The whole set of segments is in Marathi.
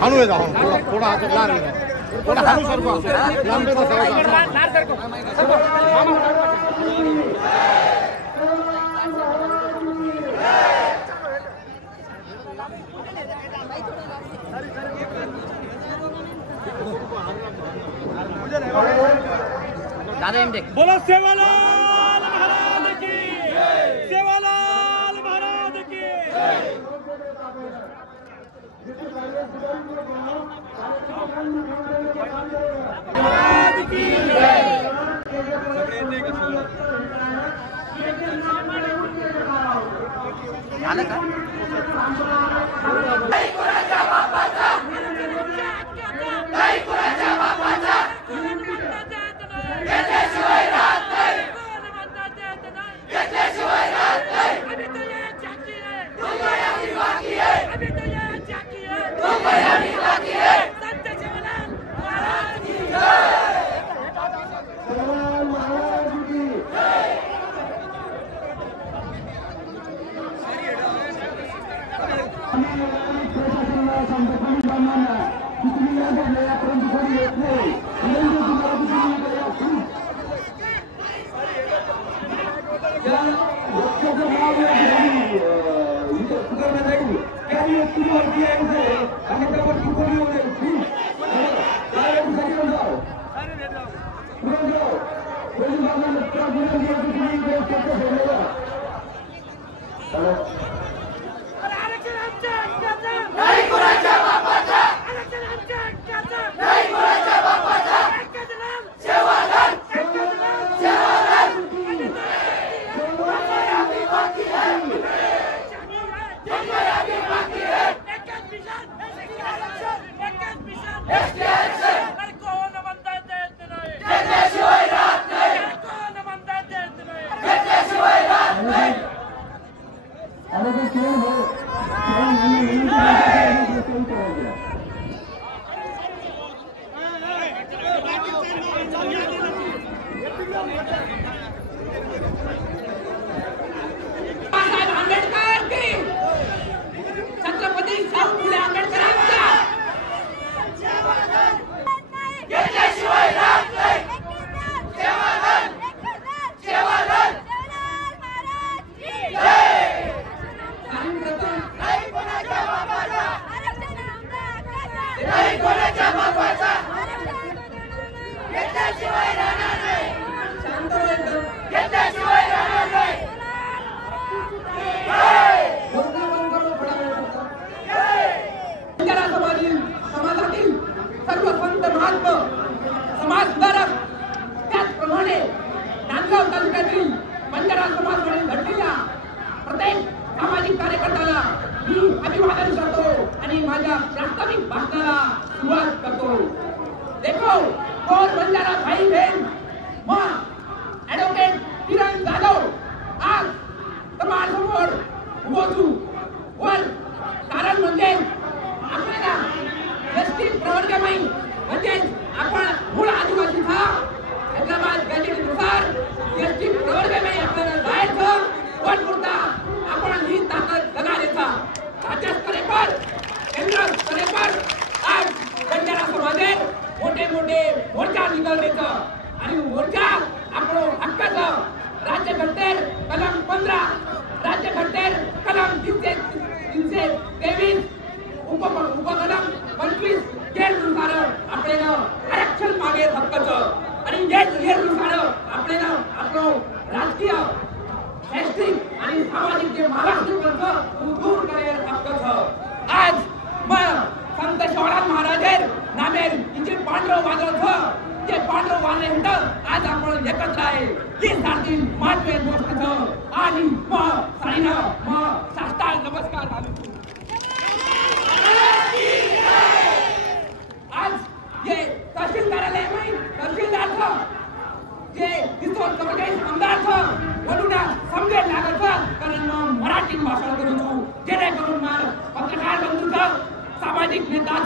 हानू है जाओ थोड़ा हाथ लार है थोड़ा हानू सर को लंबे तो सर लार सर को दादा एम देख बोलो सेवालाल महाराज की सेवालाल महाराज की महाराज की झालं का सामाजिक नेता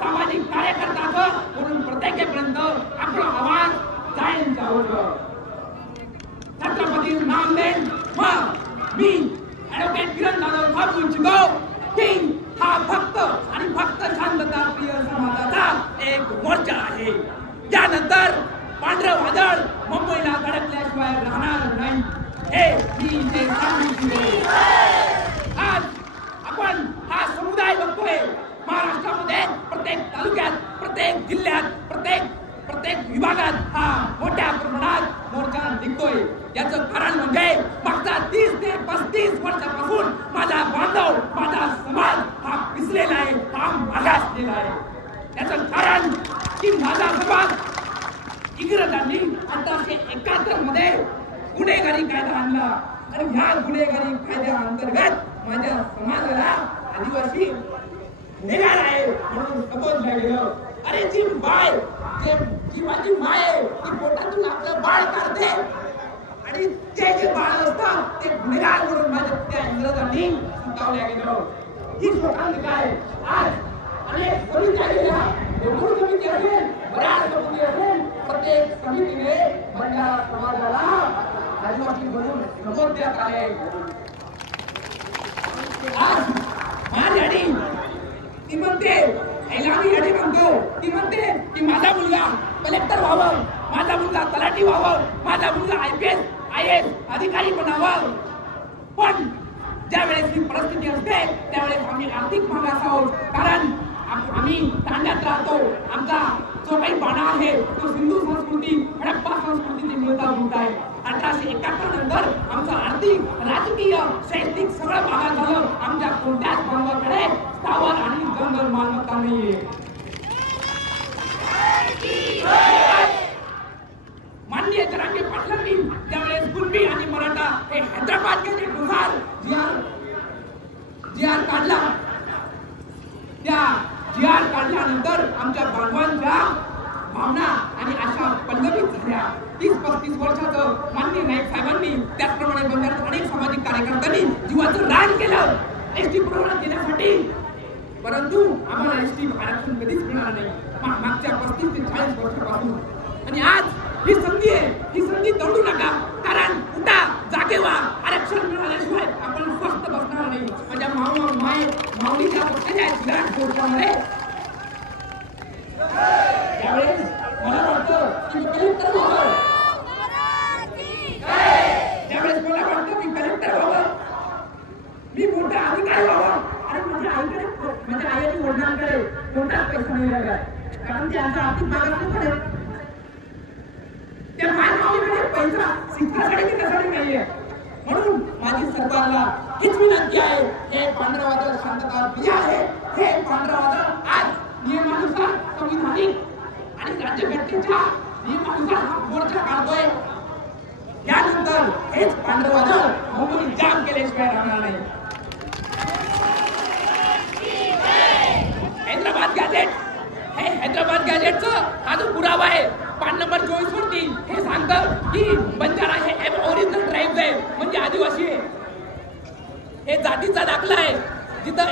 सामाजिक कार्यकर्ता म्हणून प्रत्येकापर्यंत आपला आवाज जायचा होता. छत्रपती नामदेव मी ॲडव्होकेट किरण जाधव सांगू इच्छितो की हा फक्त आणि फक्त शांतता प्रिय समाजाचा एक मोर्चा आहे. त्यानंतर पांढरं वादळ मुंबईला धडकल्याशिवाय राहणार नाही हे मी इथे सांगू इच्छितो. आज आपण हा समुदाय बघतोय महाराष्ट्रामध्ये प्रत्येक तालुक्यात, प्रत्येक जिल्ह्यात, प्रत्येक विभागात हा मोठ्या प्रमाणात मोर्चा निघतोय. याचं कारण म्हणजे मागच्या 30 ते 35 वर्षापासून माझा बांधव, माझा समाज हा पिसलेला आहे, हा मागासलेला आहे. याचं कारण की माझा समाज इंग्रजांनी 1871 मध्ये गुन्हेगारी कायदा आणला आणि ह्या गुन्हेगारी कायद्या अंतर्गत माझ्या समाजाला आदिवासी गुन्हेगार आहे म्हणून संबोधलं गेलं. अरे जी बाय, जी माझी माय आहे ती पोटातून आपलं बाळ काढते आणि ते जे बाळ असतात ते गुन्हेगार म्हणून माझ्या त्या इंग्रजांनी सुटावल्या गेलं. ही स्वतंत्र काय आज अनेक समित्या गेल्या, दोन समिती असेल, बऱ्याच समिती असेल, प्रत्येक समितीने बंजारा समाजाला आदिवासी म्हणून संबोधण्यात आले. आज माझी अडी ती म्हणते, मी अडी म्हणतो, ती म्हणते की माझा मुलगा कलेक्टर व्हावं, माझा मुलगा तलाठी व्हावं, माझा मुलगा IPS IAS अधिकारी बनावं. पण ज्या वेळेस ही परिस्थिती असते त्यावेळेस आम्ही आर्थिक मागास आहोत. कारण आम्ही तांड्यात राहतो. आमचा जो काही बाणा आहे तो सिंधू संस्कृती, हडप्पा संस्कृतीची मिळता जुळता आहे. 1871 नंतर आमचं आर्थिक, राजकीय, शैक्षणिक सगळं मागास झालं. आमच्या कोणत्याच बांधवाकडे स्थावर आणि जंगल मालमत्ता नाहीये. माननीय जरांगे पाटलांनी त्यावेळेस कुणबी आणि मराठा हे हैदराबाद नुसार जी आर काढला. त्या GR काढल्यानंतर आमच्या बांधवांच्या भावना आणि आशा पल्लवित झाल्या. 30-35 वर्षाचं माननीय नाईक साहेबांनी, त्याचप्रमाणे बंजारात अनेक सामाजिक कार्यकर्त्यांनी जीवाचं रान केलं ST पुरवठा देण्यासाठी. परंतु आम्हाला ST आरक्षण कधीच मिळालं नाही मागच्या 35 ते 40 वर्षापासून. आणि आज ही संधी आहे, ही संधी तोडू नका. कारण उठा, जागे व्हा. आरक्षण मिळाल्याशिवाय आपण स्वस्थ बसणार नाही. माझ्या माऊलीच्या पक्षाच्या कोर्टामध्ये त्यावेळेस मला वाटतं की कलेक्टर व्हावं, त्यावेळेस मला वाटतं की कलेक्टर व्हावं, मी मोठा अधिकारी व्हावं. आणि माझ्या आईच्या वडिलांकडे कोणताच पैसा नाही लागला कारण ते आमचा आर्थिक मागासलेपण आहे. त्या मायमाऊलीकडे पैसा शिक्षणासाठी कशासाठी नाहीये. म्हणून माझी सरकारला हीच विनंती आहे, हे पांढरं वादळ शांतता प्रिय आहे. हे पांढरं वादळ आज नियमानुसार, संविधानिक आणि राज्यघटनेच्या नियमानुसार हा मोर्चा काढतोय. यानंतर हेच पांढरं वादळ मुंबई जाम केल्याशिवाय राहणार नाही. हैदराबाद गॅजेट, हे हैदराबाद गॅजेटचा हा जो पुरावा आहे, पान नंबर 24 वरती हे सांगतं की बंजारा हे ओरिजिनल ट्राइब्स आहे, म्हणजे आदिवासी आहे. हे जातीचा दाखला आहे. जिथं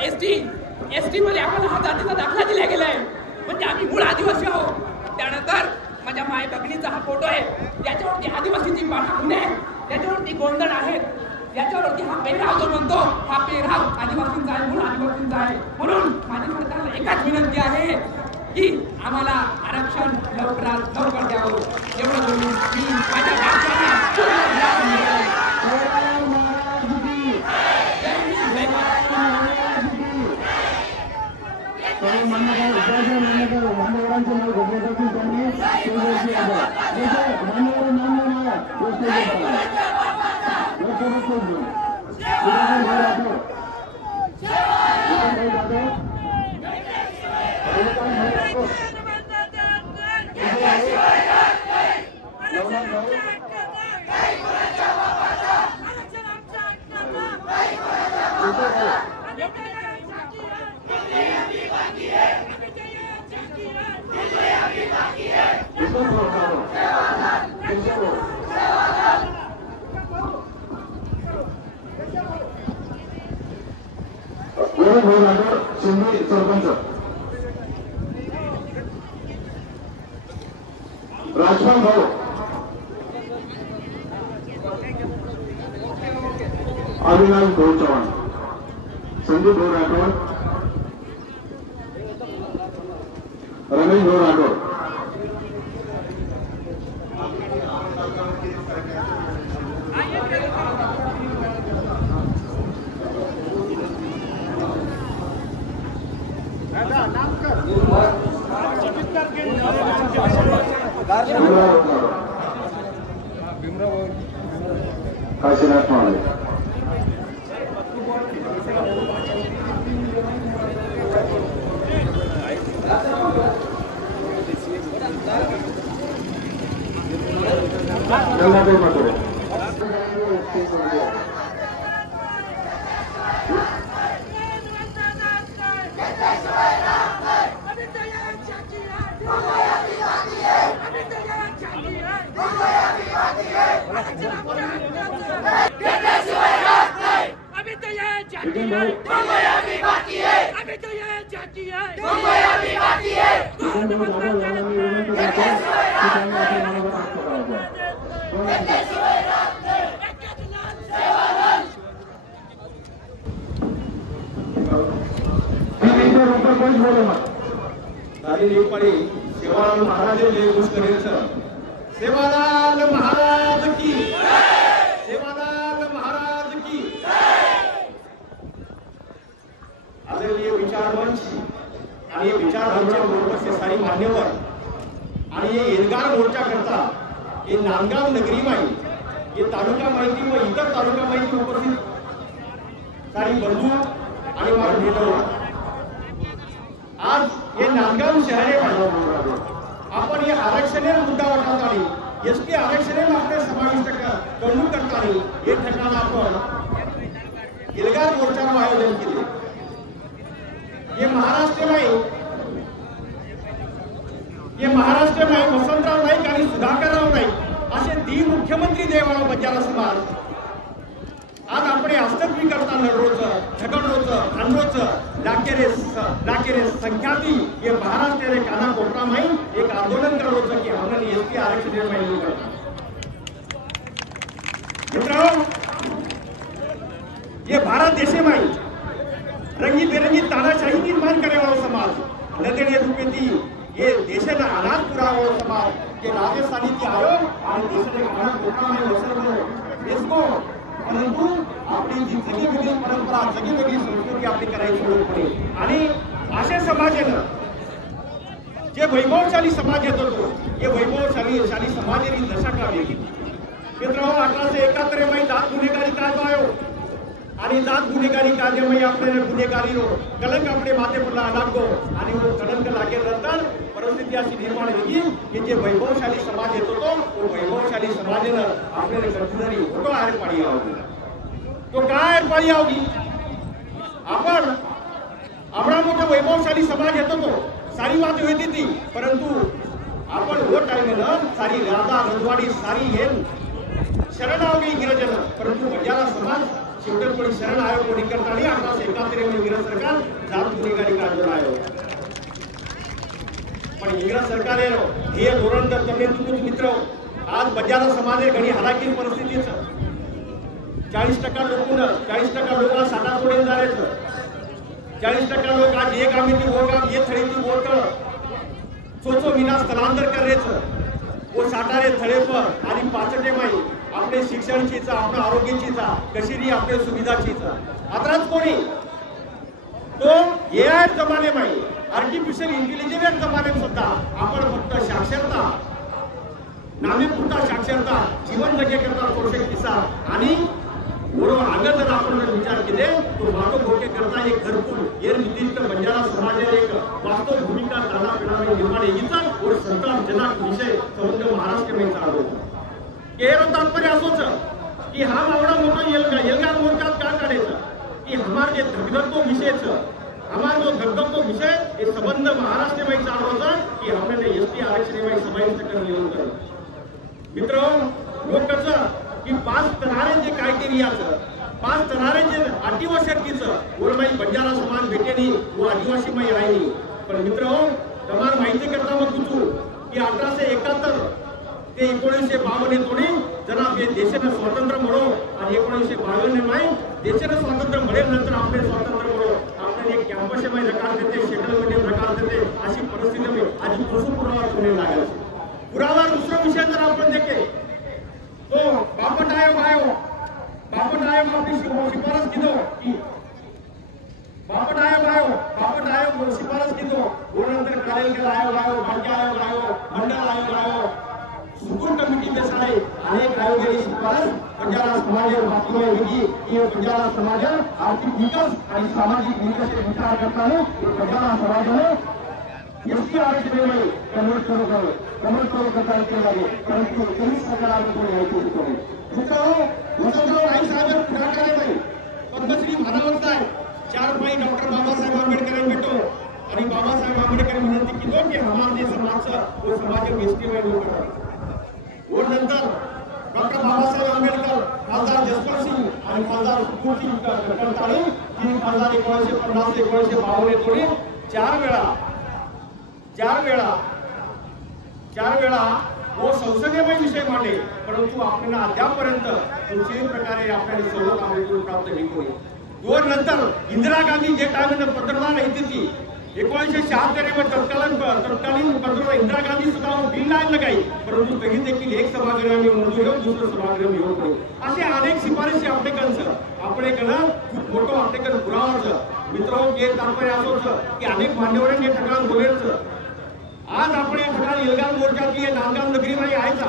ST मध्ये आम्हाला हा जातीचा दाखला दिला गेला आहे, म्हणजे आम्ही मूळ आदिवासी आहोत. त्यानंतर माझ्या माय बहिणीचा हा फोटो आहे, याच्यावरती आदिवासीची पाठवून आहे, याच्यावरती गोंधळ आहे, याच्यावरती हा पेहराव जो म्हणतो हा पेहराव आदिवासींचा आहे, मूळ आदिवासींचा आहे. म्हणून माझी सरकारला एकच विनंती आहे की आम्हाला आरक्षण लवकरात लवकर द्यावं. एवढं बोलून मी माझ्या सरपंच राजपाल भाऊ अविनाश भाऊ चव्हाण, संदीप भाऊ राठोड, रमेश भाऊ राठोड, काशीनाथ मावळे, गंगाधर माथुरे, सेवालाल महाराज जय घोष करेल सर. सेवालाल महाराज की, सेवालाल महाराज की. आदरणीय विचारवंश आणि विचारवंशचे सारी मान्यवर आणि हे एल्गार मोर्चा करता हे नांदगाव नगरी माई, हे तालुका माहिती व इतर तालुका माहिती उपस्थित सारी बंधू आणि मला भेटवला. आज हे नांदगाव शहरे आपण हे आरक्षण मुद्दा वाटत एसटी आरक्षण आपले समाविष्ट करून करताना हे ठिकाण आपण एल्गार मोर्चाचं आयोजन केले. हे महाराष्ट्र नाही वसंतराव नाईक आणि सुधाकरराव नाईक असे 3 मुख्यमंत्री देवाला बंजारा समाज आज आपण हस्तत्वी करताना रोजचं झगडरोचं खानरोचं डाकेरे संख्याती हे महाराष्ट्र रे काना कोपरा माई एक आंदोलन करोचं की हमने एसटी आरक्षण माहिती करता. मित्रांनो, ये भारत देशे माई रंगी बेरंगी तानाशाही निर्माण करेवाळो समाज नदेने रूपेती ये देशाला अनाथ पुरावाळो समाज के राजस्थानी ती आयो आणि देशाने अनाथ कोपरा माई वसरलो इसको. परंतु आपली जी जगीवेगळी परंपरा जगीवेगळी संस्कृती आपली करायची ओळख पडेल आणि अशा समाजानं जे वैभवशाली समाज येतो तो हे वैभवशाली समाजाची दशा काढली. मित्रांनो, 1871 मध्ये जात गुन्हेगारी कायदा आयो आणि जात गुन्हेगारी कायद्यामध्ये आपल्याला गुन्हेगारी कलंक आपले माथे पडला लागतो आणि कलंक लागेनंतर परिस्थिती अशी निर्माण झाली की जे वैभवशाली समाज येतो तो वैभवशाली समाजानं आपल्याला कधीतरी मोठं आयर पाडी यावं. तो काय आयर पाडी यावी? आपण आवडा मोठा वैभवशाली समाज येतो तो सारी वाद होती ती, परंतु आपण वो टाइमला सारी राधा रजवाडी सारी हे शरण आवगी गिरजन, परंतु बंजारा समाज शेवटपणी शरण आयोग कोणी करताना 1871 मध्ये इंग्रज सरकार जात गुन्हेगारी कायदा आयो. पण इंग्रज सरकारे हे धोरण तर तुम्ही तुमचे मित्र आज बंजारा समाज घणी हालाकीन परिस्थितीच 40% लोक साठा तोडून जायचं. 40% लोक आज एक आम्ही वो काम ये थळी ती बोतळ चोचो विना स्थलांतर करायचं वो साठारे थळेपर आणि पाचटे माई आपले शिक्षणचीचा आपल्या आरोग्याचीचा कशीरी आपल्या सुविधाचीचा आताच कोणी तो एआय जमाने माई आर्टिफिशियल इंटेलिजन्स जमान्यात सुद्धा आपण फक्त साक्षरता नामेपुरता साक्षरता जीवन जगे करता थोडसे किस्सा आणि बरोबर अगर जर आपण विचार केले तो मातो गोटे करता एक घरकुल ये निर्दिष्ट बंजारा समाजाने एक वास्तव भूमिका ताना पिढा निर्माण याचा और संतापजनक विषय संबंध महाराष्ट्र में चालू केवळ तात्पर्य असोच की हा मावडा मोठा एल्गार मोर्चा का काढायचा की हमारे जे धगधगतो विषयच हमारा जो धगधगतो विषय हे संबंध महाराष्ट्र में चालवायचा की हमने एसटी आरक्षण में समाविष्ट करणे येऊन कर. मित्रांनो, लोकचं की 5 तरारेंचे क्रायटेरियाचं 5 तरारेंचे आदिवासीचं ओरमाई बंजारा समाज भेटेनी वो आदिवासी माई राहिली. पण मित्रांनो, तुम्हाला माहिती करता मग तुझू की 1871 ते 1952 थोडी जरा देशाला स्वतंत्र म्हणो आणि 1952 में देशाला स्वातंत्र्य मिळेल आपले स्वातंत्र्य म्हणून आपण एक कॅम्पसमध्ये प्रकार देते शेटलमध्ये प्रकार देते अशी परिस्थिती में आज पुरावा होणे लागेल. पुरावा दुसरा विषय जर आपण देखे तो बापट आयोग आपली शिफारस कीधो की बापट आयोग शिफारस कीधो नंतर करेल के आयोग भाग्य आयोग मंडल आयोग सुकून कमिटी में सारे अनेक आयोगाची शिफारस बंजारा समाज बाकी होगी की बंजारा समाज आर्थिक विकास आणि सामाजिक विकासाचे विचार करताना बंजारा समाजाने एसटी आरक्षणामध्ये कन्वर्ट करू करता केले परंतु कमी सरकारने कोणी ऐकून कोणी मित्रांनो वसंतराव नाईक साहेब पुढाकार नाही पद्मश्री मानवता आहे 4 पाई डॉक्टर बाबासाहेब आंबेडकर भेटो आणि बाबासाहेब आंबेडकर विनंती केली की हमारे समाजचा वो समाज एसटी में लोक और नंतर डॉक्टर बाबासाहेब आंबेडकर खासदार जसवंत सिंग आणि खासदार सुखपूर सिंग करताना की खासदार 1950 1952 तोडी 4 वेळा वो संसदीय विषय मांडले परंतु आपल्याला अद्यापर्यंत कोणत्याही प्रकारे आपल्याला सवलत आमंत्रण प्राप्त नाही होईल. दोन नंतर इंदिरा गांधी जे टाइम पंतप्रधान होती ती 1976 में तत्कालीन पंतप्रधान इंदिरा गांधी सुद्धा बिल नाही लगाई परंतु तरी देखील एक सभागृहाने मंजूर होऊन दुसरं सभागृह येऊ पडे असे अनेक शिफारशी आपल्याकडं खूप मोठं आपल्याकडे पुरावाचं मित्रांनो हे तात्पर्य असं होतं की अनेक मान्यवरांनी ठिकाण बोलायचं. आज आपण या ठिकाणी एल्गार मोर्चाची नांदगाव नगरीमध्ये आहेचा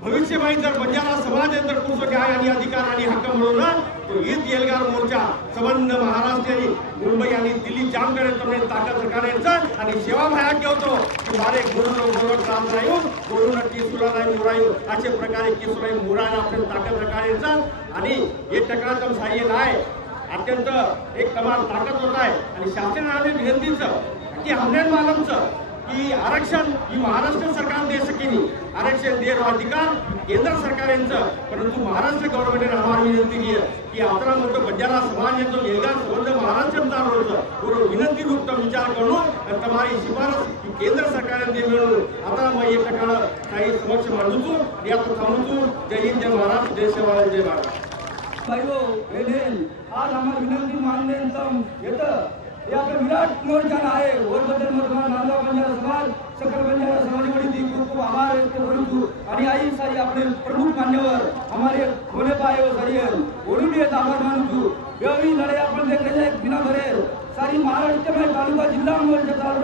भविष्यवाणी जर बंजारा समाज जर कुछ न्याय आणि अधिकार आणि हक्क मिळवला तो हीच एल्गार मोर्चा संबंध महाराष्ट्र मुंबई आणि दिल्ली जाम करण्यात ताकद करायचं आणि सेवा भाया ठेवतो की मारे गुरु काम राहू गुरु किसुला नाही मुरायू अशा प्रकारे किसुला मुराला आपण ताकद करायचं आणि हे टकराचं साह्य नाही अत्यंत एक कमाल ताकद होत आहे आणि शासनाने विनंतीचं की हमने मालमचं की आरक्षण ही महाराष्ट्र सरकार दे सकेनी आरक्षण दे अधिकार केंद्र सरकार यांचं परंतु महाराष्ट्र गव्हर्नमेंटने आम्हाला विनंती केली की आता म्हणतो बंजारा समाज यांचा एल्गार संबंध महाराष्ट्र चालू होतं बरोबर विनंती रूप विचार करून तुम्हारी शिफारस केंद्र सरकारने मिळवून आता मग एक ठिकाण काही समक्ष मांडूचू यात थांबूचू जय हिंद जय महाराष्ट्र जय सेवा जय भारत. भाइयों बहनें आज हमारी विनंती मानने येतं हे आपलं विराट मोर्चा आहे ओरबद्दल मधुमान नांदगाव बंजारा समाज सकल बंजारा समाजवाडी खूप आभार व्यक्त करू आणि आई सारी आपले प्रमुख मान्यवर हमारे होने पाए सारी ओरुडी आभार मानू व्यवहारी लढाई आपण देखले बिना भरे सारी महाराष्ट्र में तालुका जिल्हा मोर्चा चालू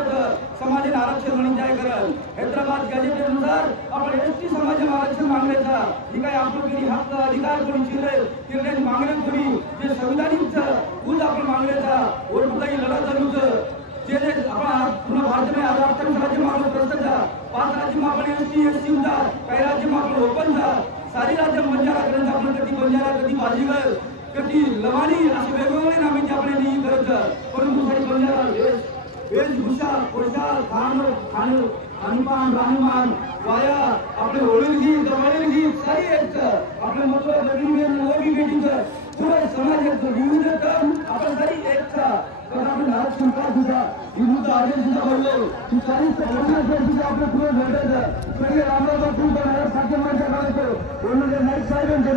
समाज आरक्षण म्हणून जाय करल हैदराबाद गॅजेट अनुसार आपण एसटी समाज आरक्षण मागण्याचा ही काय आपली हक्क अधिकार कोणी चिरले मागणे कोणी जे संविधानिक उज आपण मागण्याचा ओरबुदाई लढा चालूच जे आपण पुन्हा भारत में आरक्षण राज्य मागणं प्रस्तावचा 5 राज्य आपण एसटी उजा काही राज्य आपण ओपन जा सारी राज्य बंजारा करत आपण कधी बंजारा कधी बाजीगर कधी लवाणी असे वेगवेगळे नामे आपले नाही करत परंतु सारी बंजारा वेशभूषा पोशाख खाणं अनपान राहणीमान वाया आपले ओळखी दवाळी सारी एक आपले महत्व नवी मीटिंगचं पुरे समाजाचं विविध काम आपण सारी एक तर आपण आज संपाद सुद्धा विविध आदेश सुद्धा बोललो की सारी समाजाचं आपलं पुढे भेटायचं सगळे रामराव खूप साध्य माणसा करायचं कोणाच्या नाईक साहेबांचं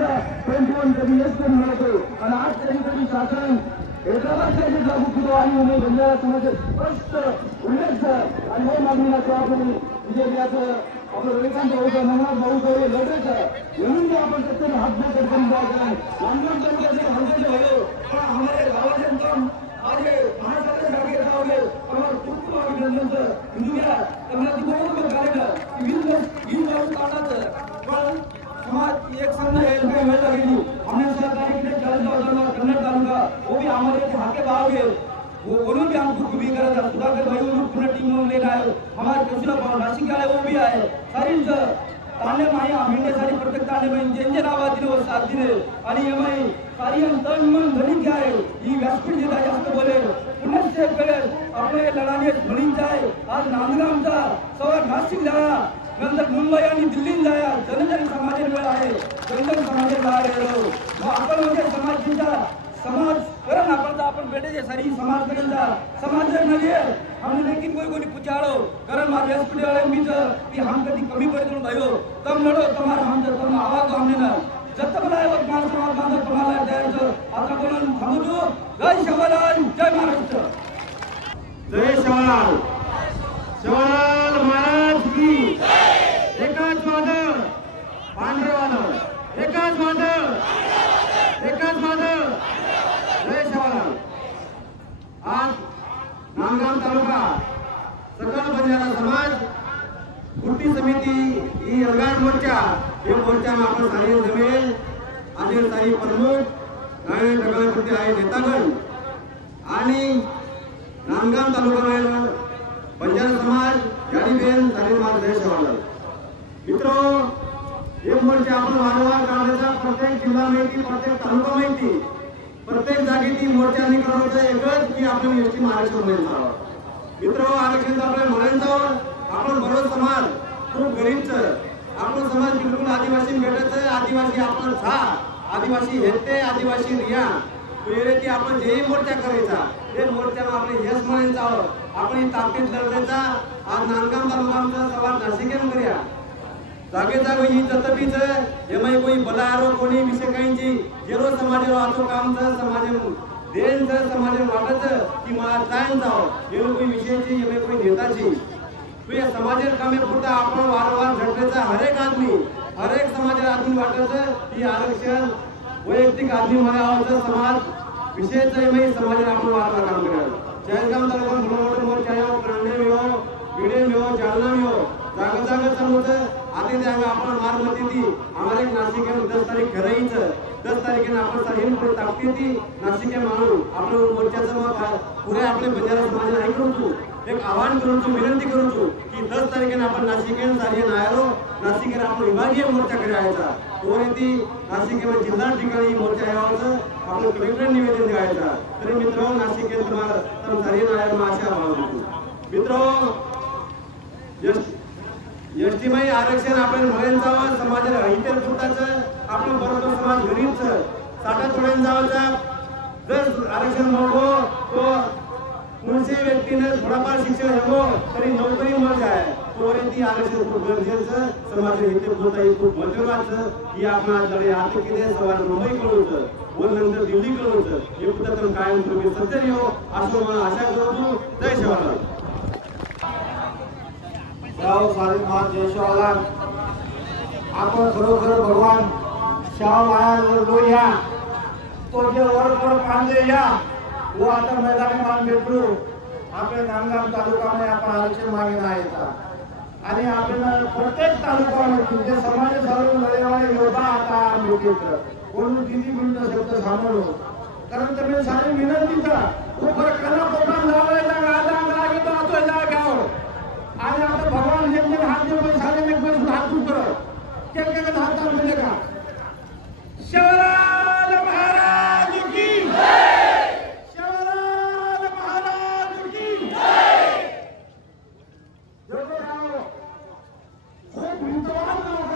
21 कधी येस करून म्हणतो आणि आज तरी कधी शासन हैदराबादच्या जे लागू केलं आणि म्हणून बंजारा समाजात स्पष्ट उल्लेख आणि हे मागणीला तो आपण विजयाचं आपलं रविकांत भाऊ नवनाथ भाऊ गवळे लढायचं म्हणून आपण त्याच्याने हातभार करून जायचं लांबून तालुक्याचे हलक्याचे भाऊ पण हमारे गावाचे आज महाराष्ट्राचे जागे राहले पण खूप अभिनंदन हिंदूया त्यांना ती बरोबर करायला 20 वर्ष काढायचं पण समाज एक संघ है इनके वेला गेली हमने सरकारी के 40 वर्षांवर कन्नड तालुका वो भी हमारे के हाके भाव गए वो उन्होंने भी हमको भी करा था सुधाकर भाई उन्होंने पूरा टीम में लेना है हमारे कृष्णा नासिक वाले वो भी आए सारी ताने माया मेंढे सारी प्रत्येक ताने में ज्यांचे नाव दिले वो साथ दिले आणि एमआई सारी तन मन धनी क्या है ही व्यासपीठ जिल्हा जास्त बोले पुन्हा से करेल आपले लढाने म्हणून जाय आज नांदगावचा सवार नाशिक जाया नंतर मुंबई आणि दिल्ली जाया जनजन समाज वेळ आहे जनजन समाज आहे आपण म्हणजे समाजाचा समाज करण आपण बेटे सारी समाज करेंचा समाज नहीं है हमने लेकिन कोई पूछाड़ो करण मार हॉस्पिटल वाले भी कि हम कभी कमी पड़े भाइयों तब लड़ो तुम्हारा हम तब आवाज हमने ना जब तक लाए वक्त मानस थांबतो. जय शिवलाल, जय महाराष्ट्र. जय शिवलाल. शिवलाल महाराज की. एकाच वादळ, पांढरे वादळ. एकाच वादळ, एकाच वादळ. जय शिवलाल. आज नांदगाव तालुका सकल बंजारा समाज कृती समिती ही एल्गार मोर्चा हे मोर्चा में आपण सारी जमेल आणि सारी प्रमुख गाणे ढगाळपती आहे नेतागण आणि नांदगाव तालुका बंजारा समाज यानी बेन सारी मार जय शिवलाल. मित्रों, हे मोर्चा आपण वारंवार काढण्याचा प्रत्येक जिल्हा माहिती, प्रत्येक तालुका माहिती, प्रत्येक जागी ती मोर्चा निघावचं एकच की आपण एसटी महाराष्ट्र जावं. मित्रो, आरक्षण आपल्या म्हणायला जावं. आपण बरोबर समाज खूप गरीबचं, आपण समाज बिलकुल आदिवासी भेटायचं. आदिवासी आपण छा, आदिवासी हेते, आदिवासी रिया ती आपण जेही मोर्चा करायचा ते मोर्चाला आपले यश म्हणायचं आहोत. आपण ही ताकद लढवायचा. आज नांदगाव तालुका सवाल नाशिकेन करूया. जागे जागे ही ततपीचं एमाई कोई बलारो कोणी विषय काहींची जेरो समाजावर आतो कामचं समाज देनचं समाज वाटायचं की मला जायन जावं जेरो कोई विषयाची एमाई कोई नेताची तो या समाजात कामे पुरता आपण वारंवार झटकायचा. हरेक आदमी, हरेक समाजाला आदमी वाटायचं की आरक्षण वैयक्तिक आदमी म्हणावं. समाज विषयाचं एमाई समाजाला आपण वारंवार काम करायचं. चाळीसगाव तालुका मोठं मोर्चा हो, प्राण्य में हो, बीडे में हो, जालना में हो, जागा जागा चालवतं. आधी त्यावेळी आपण मारमती ती हमारे नाशिक 10 तारीख करायचं. 10 तारखेला आपण साहेब पुढे ताकदी ती नाशिक मानून आपण मोर्चाचं मग पुढे आपले बंजारा समाजाला ऐकून एक आवाहन करून विनंती करून की 10 तारखेला आपण नाशिकेन सारे नायरो नाशिकेला आपण विभागीय मोर्चा करायचा. तो ती नाशिक जिल्हा ठिकाणी मोर्चा यावाचं आपण कलेक्टर निवेदन द्यायचा. तरी मित्र नाशिकेन तुम्हाला सारे नायर आशा आवाहन. मित्र, एसटीमाई आरक्षण आपण म्हणायला जावं. समाजाला इतर फुटाचं आपण बरोबर समाज गरीबचं साठा तोडायला जावाचा. जर आरक्षण मागो तो कोणत्याही व्यक्तीने थोडाफार शिक्षण हवं तरी नोकरी मग आहे. तोपर्यंत आरक्षण खूप गरजेचं, समाज हिते होतं खूप महत्वाचं. ही आपण आज लढे आता केले. सवाल मुंबई कडून व नंतर दिल्ली कडून हे पुढे कायम तुम्ही सत्य येऊ असं मला आशा करतो. जय शिवलाल. सारे मार जय शिवलाल. आपण खरोखर भगवान शाहमाया लोह्या तो जे वर कांदे या वो आता मैदानी मान भेटलो. आपल्या नांदगाव तालुक्यामध्ये आपण आरक्षण मागे नाही आणि आपण प्रत्येक तालुक्यामध्ये जे समाज सर्व लढेवाले योद्धा आता भेटत कोण किती मिनिटं शब्द सांभाळलो. कारण तुम्ही सारी विनंतीचा ऊपर कला कोकण लावायचा राजा लागे तो आतो जागाव आणि आता भगवान जे हात देऊन सारे एक बस हात उपर के हात म्हणजे का. शिवलाल महाराज की जय. शिवलाल महाराज की जय. खूप विद्वान लोक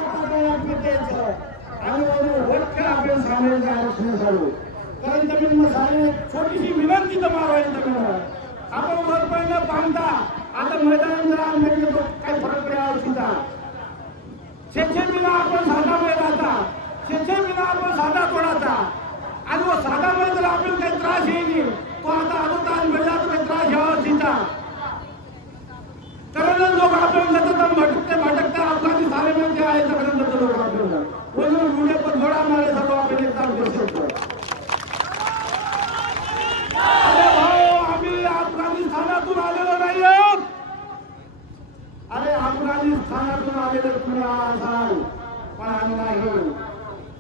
आणि वोट आपण सामान्य आरक्षण चालू. कारण तुम्ही सारे छोटीशी विनंती तर मारायला तुम्ही आपण वरपर्यंत बांधता. आता मैदान जरा म्हणजे काही फरक पडायला सुद्धा शेतशेमीला आपण साधा मैदाचा शेतशेमीला आपण साधा तोडाचा आणि वो साधा मैदान आपण काही त्रास येईल तो आता अगोदर मैदान काही त्रास घ्यावा सीता. कारण लोक आपण भटकता आपला सारे म्हणजे आहे सगळ्यांना लोक आपल्याला वरून मुले पण थोडा मारे सर्व आपण एकदा. अरे भाऊ, आम्ही अफगाणिस्तानातून आलेलो नाही आहोत. अरे अफगाणिस्तानातून आलेले तुम्ही असाल पण आम्ही नाही.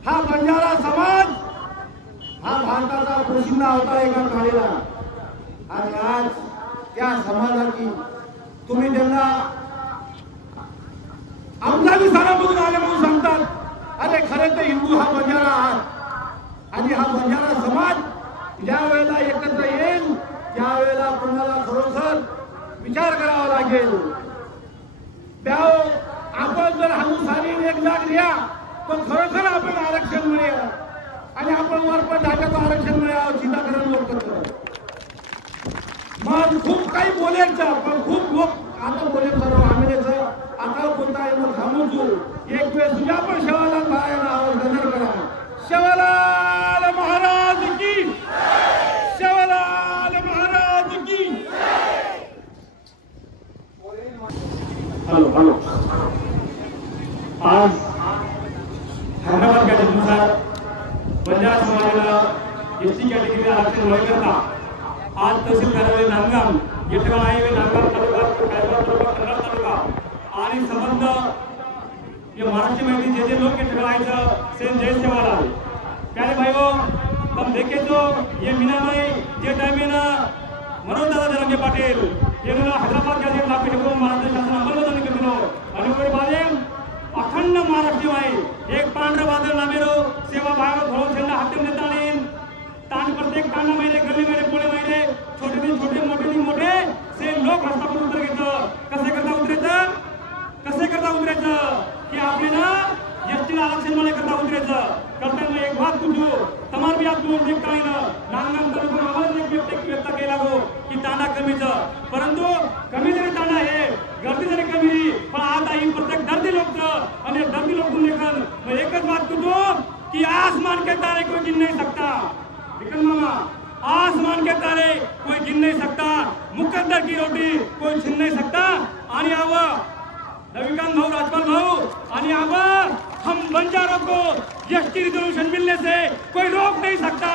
हा बंजारा समाज हा भारताचा पोशिंदा होता एका काळेला आणि आज त्या समाजाची तुम्ही त्यांना अफगाणिस्तानामधून आले म्हणून सांगतात. अरे खरे तर हिंदू हा बंजारा आहात आणि हा बंजारा समाज ज्या वेळेला एकत्र येईल त्यावेळेला तुम्हाला खरोखर विचार करावा लागेल. आपण जर हनुसारी एक जाग घ्या तो खरोखर आपण आरक्षण मिळेल आणि आपण वरपट ढाक्याचं आरक्षण मिळावं चिंताकरण लोक मग खूप काही बोलायचं पण खूप लोक आता बोले सर्व आम्हीचं आता कोणता मग थांबू. एक वेळ तुझ्या पण शिवलाल महाराज आवाज गजर करा. शिवलाल महाराज की आज हैदराबाद कॅटेगरीनुसार बंजारा समाजाला एसटी कॅटेगरी आरक्षण न करता आज तहसील कार्यालय नांदगाव या ठिकाणी आहे. नांदगाव तालुका, खैरगाव तालुका, कन्नड तालुका आणि संबंध ये महाराष्ट्र में जे लोग के ठगलाइज सेन जय सेवालाल प्यारे भाइयों तुम देखे तो ये मीना भाई जे टाइम में ना मनोज दादा जरंगे पाटील ये ना हैदराबाद का जे लाभ को महाराष्ट्र शासन अंमलबजावणी करतो आणि वर बाजे अखंड महाराष्ट्र में एक पांढरा बादल नामेरो सेवा भाग घोळ सेना हाती नेताने तान प्रत्येक ताना महिने गली महिने पुणे महिने छोटे मोठे से लोक रस्त्यावर उतर घेतं. कसे करता उतरायचं की आपल्याला एसटीला आरक्षण मला करता उतरायचं करताना एक बात तुझू तमार भी आप लोग देखता है ना नांदगाव तालुका आवाज एक व्यक्त केला गो की ताना कमीचं परंतु कमी जरी ताना आहे गर्दी जरी कमी पण आता ही प्रत्येक दर्दी लोकचं आणि दर्दी लोक लेखन मैं एकच बात तुझू की आसमान के तारे कोई गिन नहीं सकता. विक्रम मामा आसमान के तारे कोई गिन नहीं सकता, मुकद्दर की रोटी कोई छीन नहीं सकता. आणि आव रविकांत भाऊ, राजपाल भाऊ आणि आव हम बंजारों को एसटी रिजर्वेशन मिलने से कोई रोक नहीं सकता.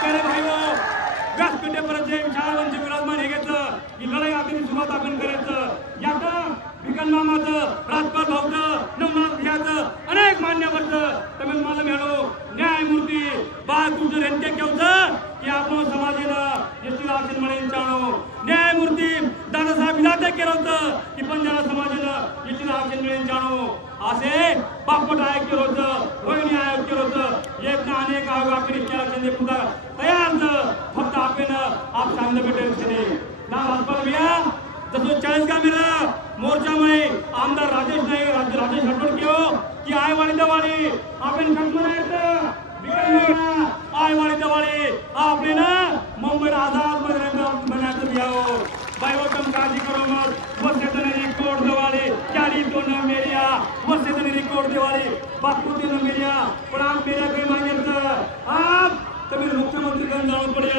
प्यारे भाइयों व्यासपीठेपर्यंत जे विचारवंत विराजमान हे घेतलं ही लढाई आपण सुरुवात आपण करायचं. यात विक्रम मामाचं, राजपाल भाऊचं, नवनाथ भियाचं अनेक मान्यवरचं तुम्ही मला मिळालो न्यायमूर्ती बाळकृष्ण यांचे केवचं की आपण समाजानं एसटी आरक्षण मिळेल चाणो न्यायमूर्ती दादासाहेब विधाते केलं की बंजारा समाजानं एसटी आरक्षण मिळेल चाणो असे बापट आयोग केलं होतं, रोहिणी आयोग केलं होतं. एक ना अनेक आयोग आपण एसटी आरक्षण पुन्हा तयार फक्त आपण आप सांगणं भेटेल तिने ना राजपाल भिया जसं 40 का मेरा मोर्चा में आमदार राजेश नाईक राजेश हटवड केव की आयवाडी दवाडी आपण कंपन्यात आयवाडी दवाडी आपले ना मुंबई आझाद बनायचं घ्यावं. बायवतम काळजी करो मत वसेतने रिकॉर्ड दवाडी चारी दोन मेरिया वसेतने रिकॉर्ड दवाडी बापूती न मेरिया पण आप मेरा कोई मान्यता आप तुम्हें मुख्यमंत्री कन जाना पड़े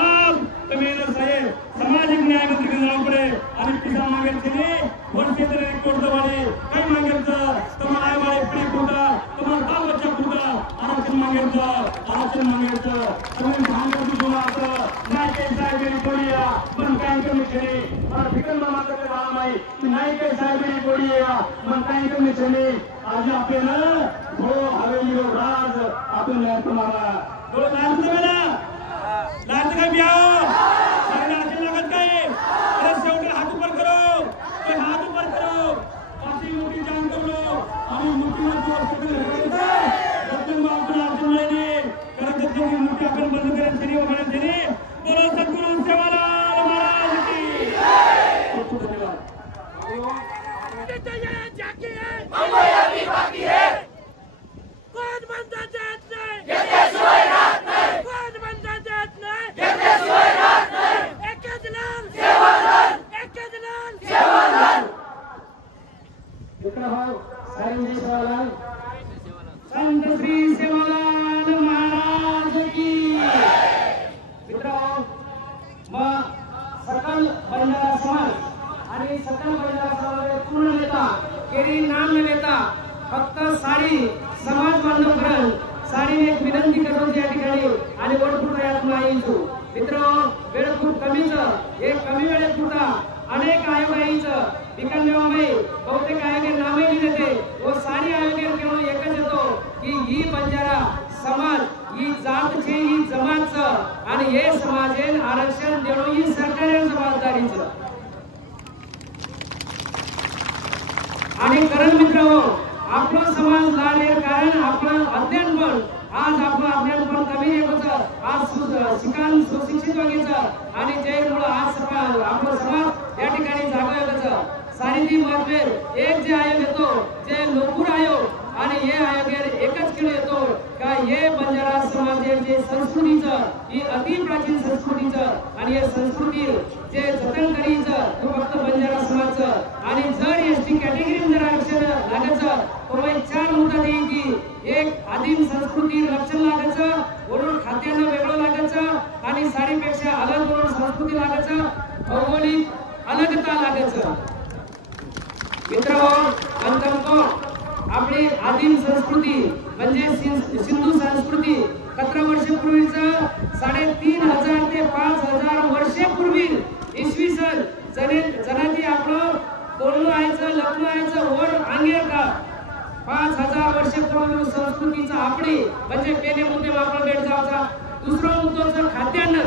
आप तुम्हें साहेब सामाजिक न्याय मंत्री कन जाना पड़े आणि किसान मागे छे वसेतने रिकॉर्ड दवाडी काय मागेचं तुम्हाला आयवाडी फ्री होता तुम्हाला बाल बच्चा होता आरक्षण मागेचं तुम्ही सांगतो तुला आता नाही काही साहेब बोलिया पण काय कमी छे और विक्रम मामा का नाम आहे की नाही काही साहेब बोलिया पण काय कमी छे. आज आपल्याला हो हवेली राज आपण नाही तुम्हाला तो लांच का बियाओ सारे आरक्षण लागत काय अरे शेवटी हात ऊपर करो तो हात ऊपर करो अशी मोठी जाण करो आणि मुख्यमंत्री रतन बाबू आरक्षण मिळाले कारण त्याची मोठी आपण बंद करायची नाही वगैरे देणे बोलो सद्गुरू सेवालाल महाराज की खूप धन्यवाद. जाकी है मुंबई अभी बाकी है कोण म्हणता जात नाही घेतल्याशिवाय राहत नाही कोण म्हणता जात नाही घेतल्याशिवाय राहत नाही. एकच लाल सेवालाल एकच लाल सेवालाल. विक्रम भाऊ साईंजी सेवालाल संत श्री सेवालाल महाराज की. मित्रांनो मग सकल बंजारा समाज आणि सकल बंजारा समाज पूर्ण नेता केरी नाम न लेता फक्त सारी समाज बांधवपर्यंत सारी एक विनंती करतो या ठिकाणी आणि वडपुटा यात नाही. मित्रांनो वेळ खूप कमीच एक कमी वेळेत पुरता अनेक आयोग यायचं विकासनामे बहुतेक आयोगे नामही देते व सारी आयोगे केवळ एकच येतो की ही बंजारा समाज ही जात छे ही जमात आणि हे समाजेन आरक्षण देणं ही सरकारची जबाबदारीच. आणि कारण मित्रांनो आपला समाज लाडेर कारण आपलं अज्ञान पण आज आपलं अज्ञान पण कमी होतं. आज शिकान सुशिक्षित व्हायचं आणि जयमुळे आज सकाळ आपलं समाज या ठिकाणी जागा व्हायचं. सारी ती मतभेद एक जे आयोग येतो जे लोकूर आयोग आणि हे आयोगावर एकच केलं येतो का हे बंजारा समाजाचे संस्कृतीचं ही अति प्राचीन संस्कृतीचं आणि हे संस्कृती जे जतन करीचं तो फक्त बंजारा समाजचं. आणि जर एसटी कॅटेगरी जर आरक्षण लागायचं तर 4 मुद्दा देईल की एक आदिम संस्कृती रक्षण लागायचं वरून खात्यानं वेगळं लागायचं आणि साडीपेक्षा अलग वरून संस्कृती लागायचं भौगोलिक अलगता लागायचं. मित्रहो अंतमको आपली आदिम संस्कृती म्हणजे सिंधू संस्कृती 17 वर्षापूर्वीचं 3500 ते 5000 वर्षापूर्वी इसवी सन जनाची आपलं बोलणं आयचं लग्न आयचं वर अंगे का 5000 वर्षापूर्वी संस्कृतीचा आपली म्हणजे पेने मुद्दे आपण भेट जायचा. दुसरं मुद्द्याचं खाद्यान्न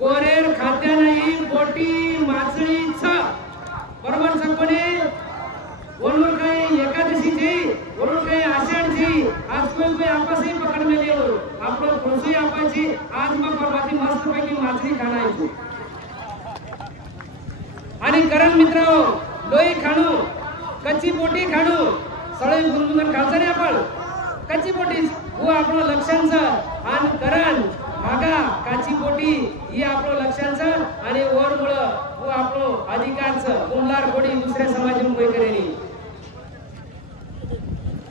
गोरेर खाद्यान्न ही बोटी मासळी छ बरोबर सकोने वरून काही एकादशी जी वरून काही आषाढ जी आज कोई आपसही पकडले गेलो आपण कृषी आपाची आज मग परवाती मस्त पैकी मासळी खाणायची आणि करण मित्र लोई खाणू कच्ची पोटी खाणू सळे गुणगुण खायचं नाही आपण कच्ची पोटी वो आपलं लक्षांचं आणि करण मागा काची पोटी ही आपलं लक्षांचं आणि वर मुळे वो आपलं अधिकारचं कुंडलार कोडी दुसऱ्या समाजून कोई करेनी.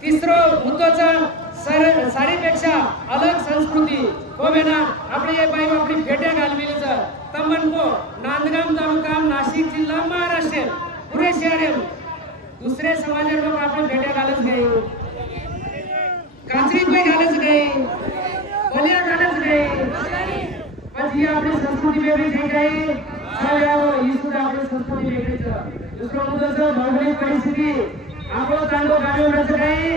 तिसरं मुद्द्याचं साडीपेक्षा अलग संस्कृती हो बेना आपले ये बाई आपली फेट्या घालविलेचं तमनको नांदगाव तालुका नाशिक जिल्हा महाराष्ट्र पुरे शहर दुसरे समाज लोक आपले फेट्या घालत नाही काचरी कोई घालत नाही बलिया घालत नाही पण ही आपली संस्कृती वेगळी ठीक आहे ही सुद्धा आपली संस्कृती वेगळीच. दुसरं मुद्द्याचं भौगोलिक परिस्थिती आपलं तांडव गाडीवरच काही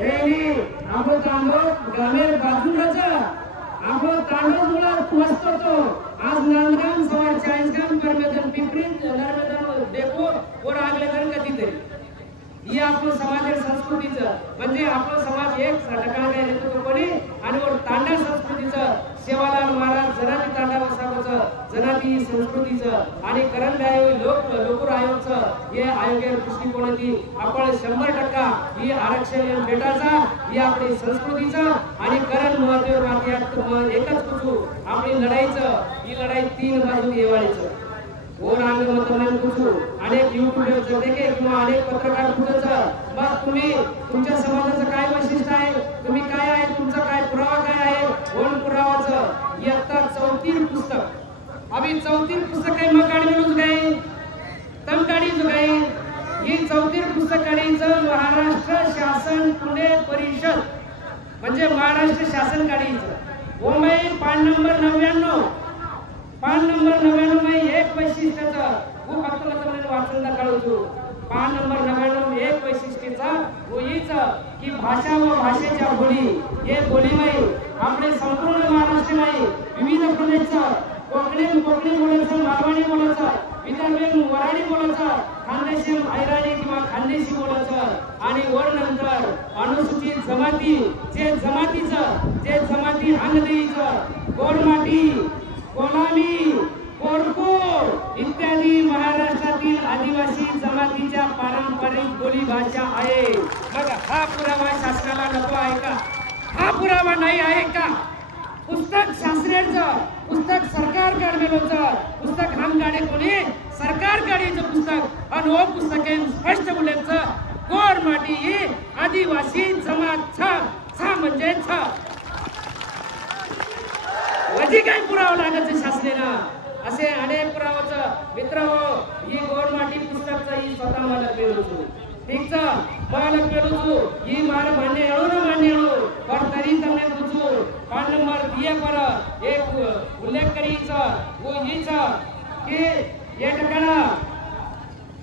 रेनी आपलं तांडव गामेर बाजूलाच आपलं तांडव मुळे मस्त होतो. आज नांदगाव सवार 40 गाव परमेदन पिंपरी नर्मदा डेपो वर आगले तर कधीतरी ही आपलं समाज संस्कृतीचं म्हणजे आपलं समाज एक ठिकाणी काय नेतृत्व कोणी आणि वर तांडा संस्कृतीचं सेवालाल महाराज जनाती तांडा वसावचं जनाती संस्कृतीचं आणि करण लोकूर आयोगचं हे आयोगाच्या दृष्टिकोनाची आपण 100% ही आरक्षण भेटायचा ही आपली संस्कृतीचं आणि करण महत्व मात्र एकच कुचू आपली लढाईचं ही लढाई 3 बाजू येवाळीचं और आगे मतदान कुचू अनेक युट्यूबर देखे किंवा अनेक पत्रकार कुचचं मग तुम्ही तुमच्या समाजाचं काय वैशिष्ट्य आहे तुम्ही काय आहे तुमचा काय पुरावा काय आहे कोण पुरावाचं इयत्ता 34 पुस्तक अभी 34 पुस्तक आहे मग काढी मिळून गए तम काढी गए ही 34 पुस्तक काढीचं महाराष्ट्र शासन पुणे परिषद म्हणजे महाराष्ट्र शासन काढीचं वो मै पान नंबर 99 में एक वैशिष्ट्याचं वो फक्त वाचन दाखवतो. पान नंबर 99 एक वैशिष्ट्याचा वो हीच की भाषा व भाषेच्या बोली हे बोलीमध्ये आपले संपूर्ण महाराष्ट्रामध्ये विविध प्रदेशचं कोकणी बोलायचं मारवाडी बोलायचं विदर्भी वराडी बोलायचं खानदेशी ऐराणी किंवा खानदेशी बोलायचं आणि वर नंतर अनुसूचित जमाती जे जमाती हांगदेईचं गोडमाटी कोलामी कोरको इत्यादी महाराष्ट्रातील आदिवासी जमातीच्या पारंपरिक बोली भाषा आहे. मग हा पुरावा शासनाला नको आहे का? हा पुरावा नाही आहे का? पुस्तक शास्त्रेचं पुस्तक सरकार काढलेलं पुस्तक हम काढे कोणी सरकार काढीचं पुस्तक आणि हो पुस्तक स्पष्ट बोलायचं गोड माटी ही आदिवासी जमात छ म्हणजे छ वजी काय पुरावा लागायचं शासनाला असे अनेक पुरावाचं मित्र हो ही गोड माटी पुस्तकचं ही स्वतः मला पेलूचू ठीकच मला पेलूचू ही मार मान्य हेळू पण तरी તમને પૂછું પાન નંબર 2 પર એક ઉલ્લેખ કરી છે वो हीच की या ठिकाणी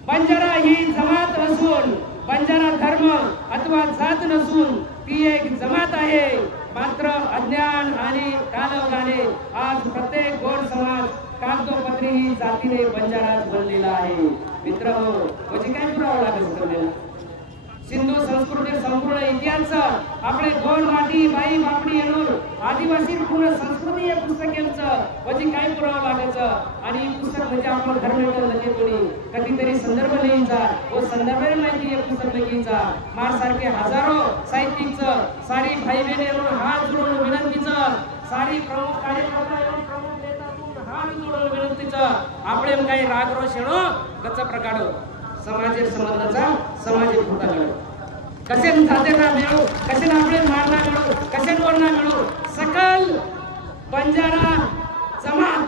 बंजारा ही जमात नसून बंजारा धर्म अथवा जात नसून ती एक जमात आहे. मात्र अज्ञान आणि कालौघाने आज प्रत्येक गोड समाज कागदोपत्री ही जातीने बंजारात बनलेला आहे. मित्रांनो म्हणजे काय पुरावा लागेल तुम्हाला सिंधू संस्कृती संपूर्ण इतिहास आपले गोड माटी बाई बापडी येऊन आदिवासी पूर्ण संस्कृती या पुस्तकांचं म्हणजे काय पुरावा लागायचं आणि पुस्तक म्हणजे आपण धर्मेंद्र लगे कोणी कधीतरी संदर्भ लिहायचा व संदर्भाने माहिती या पुस्तक लिहायचा मार सारखे हजारो साहित्यिकचं सारी भाई बहिणी येऊन हात जोडून विनंतीचं सारी प्रमुख कार्यकर्ता येऊन प्रमुख नेता हात जोडून विनंतीचं आपले काही राग रोष येणो कच्चा प्रकारो समाज संबंधाचा समाज होता मिळो कसे जातेना मिळो कसे आपले मारना मिळो कसे बोलना मिळो सकल बंजारा जमात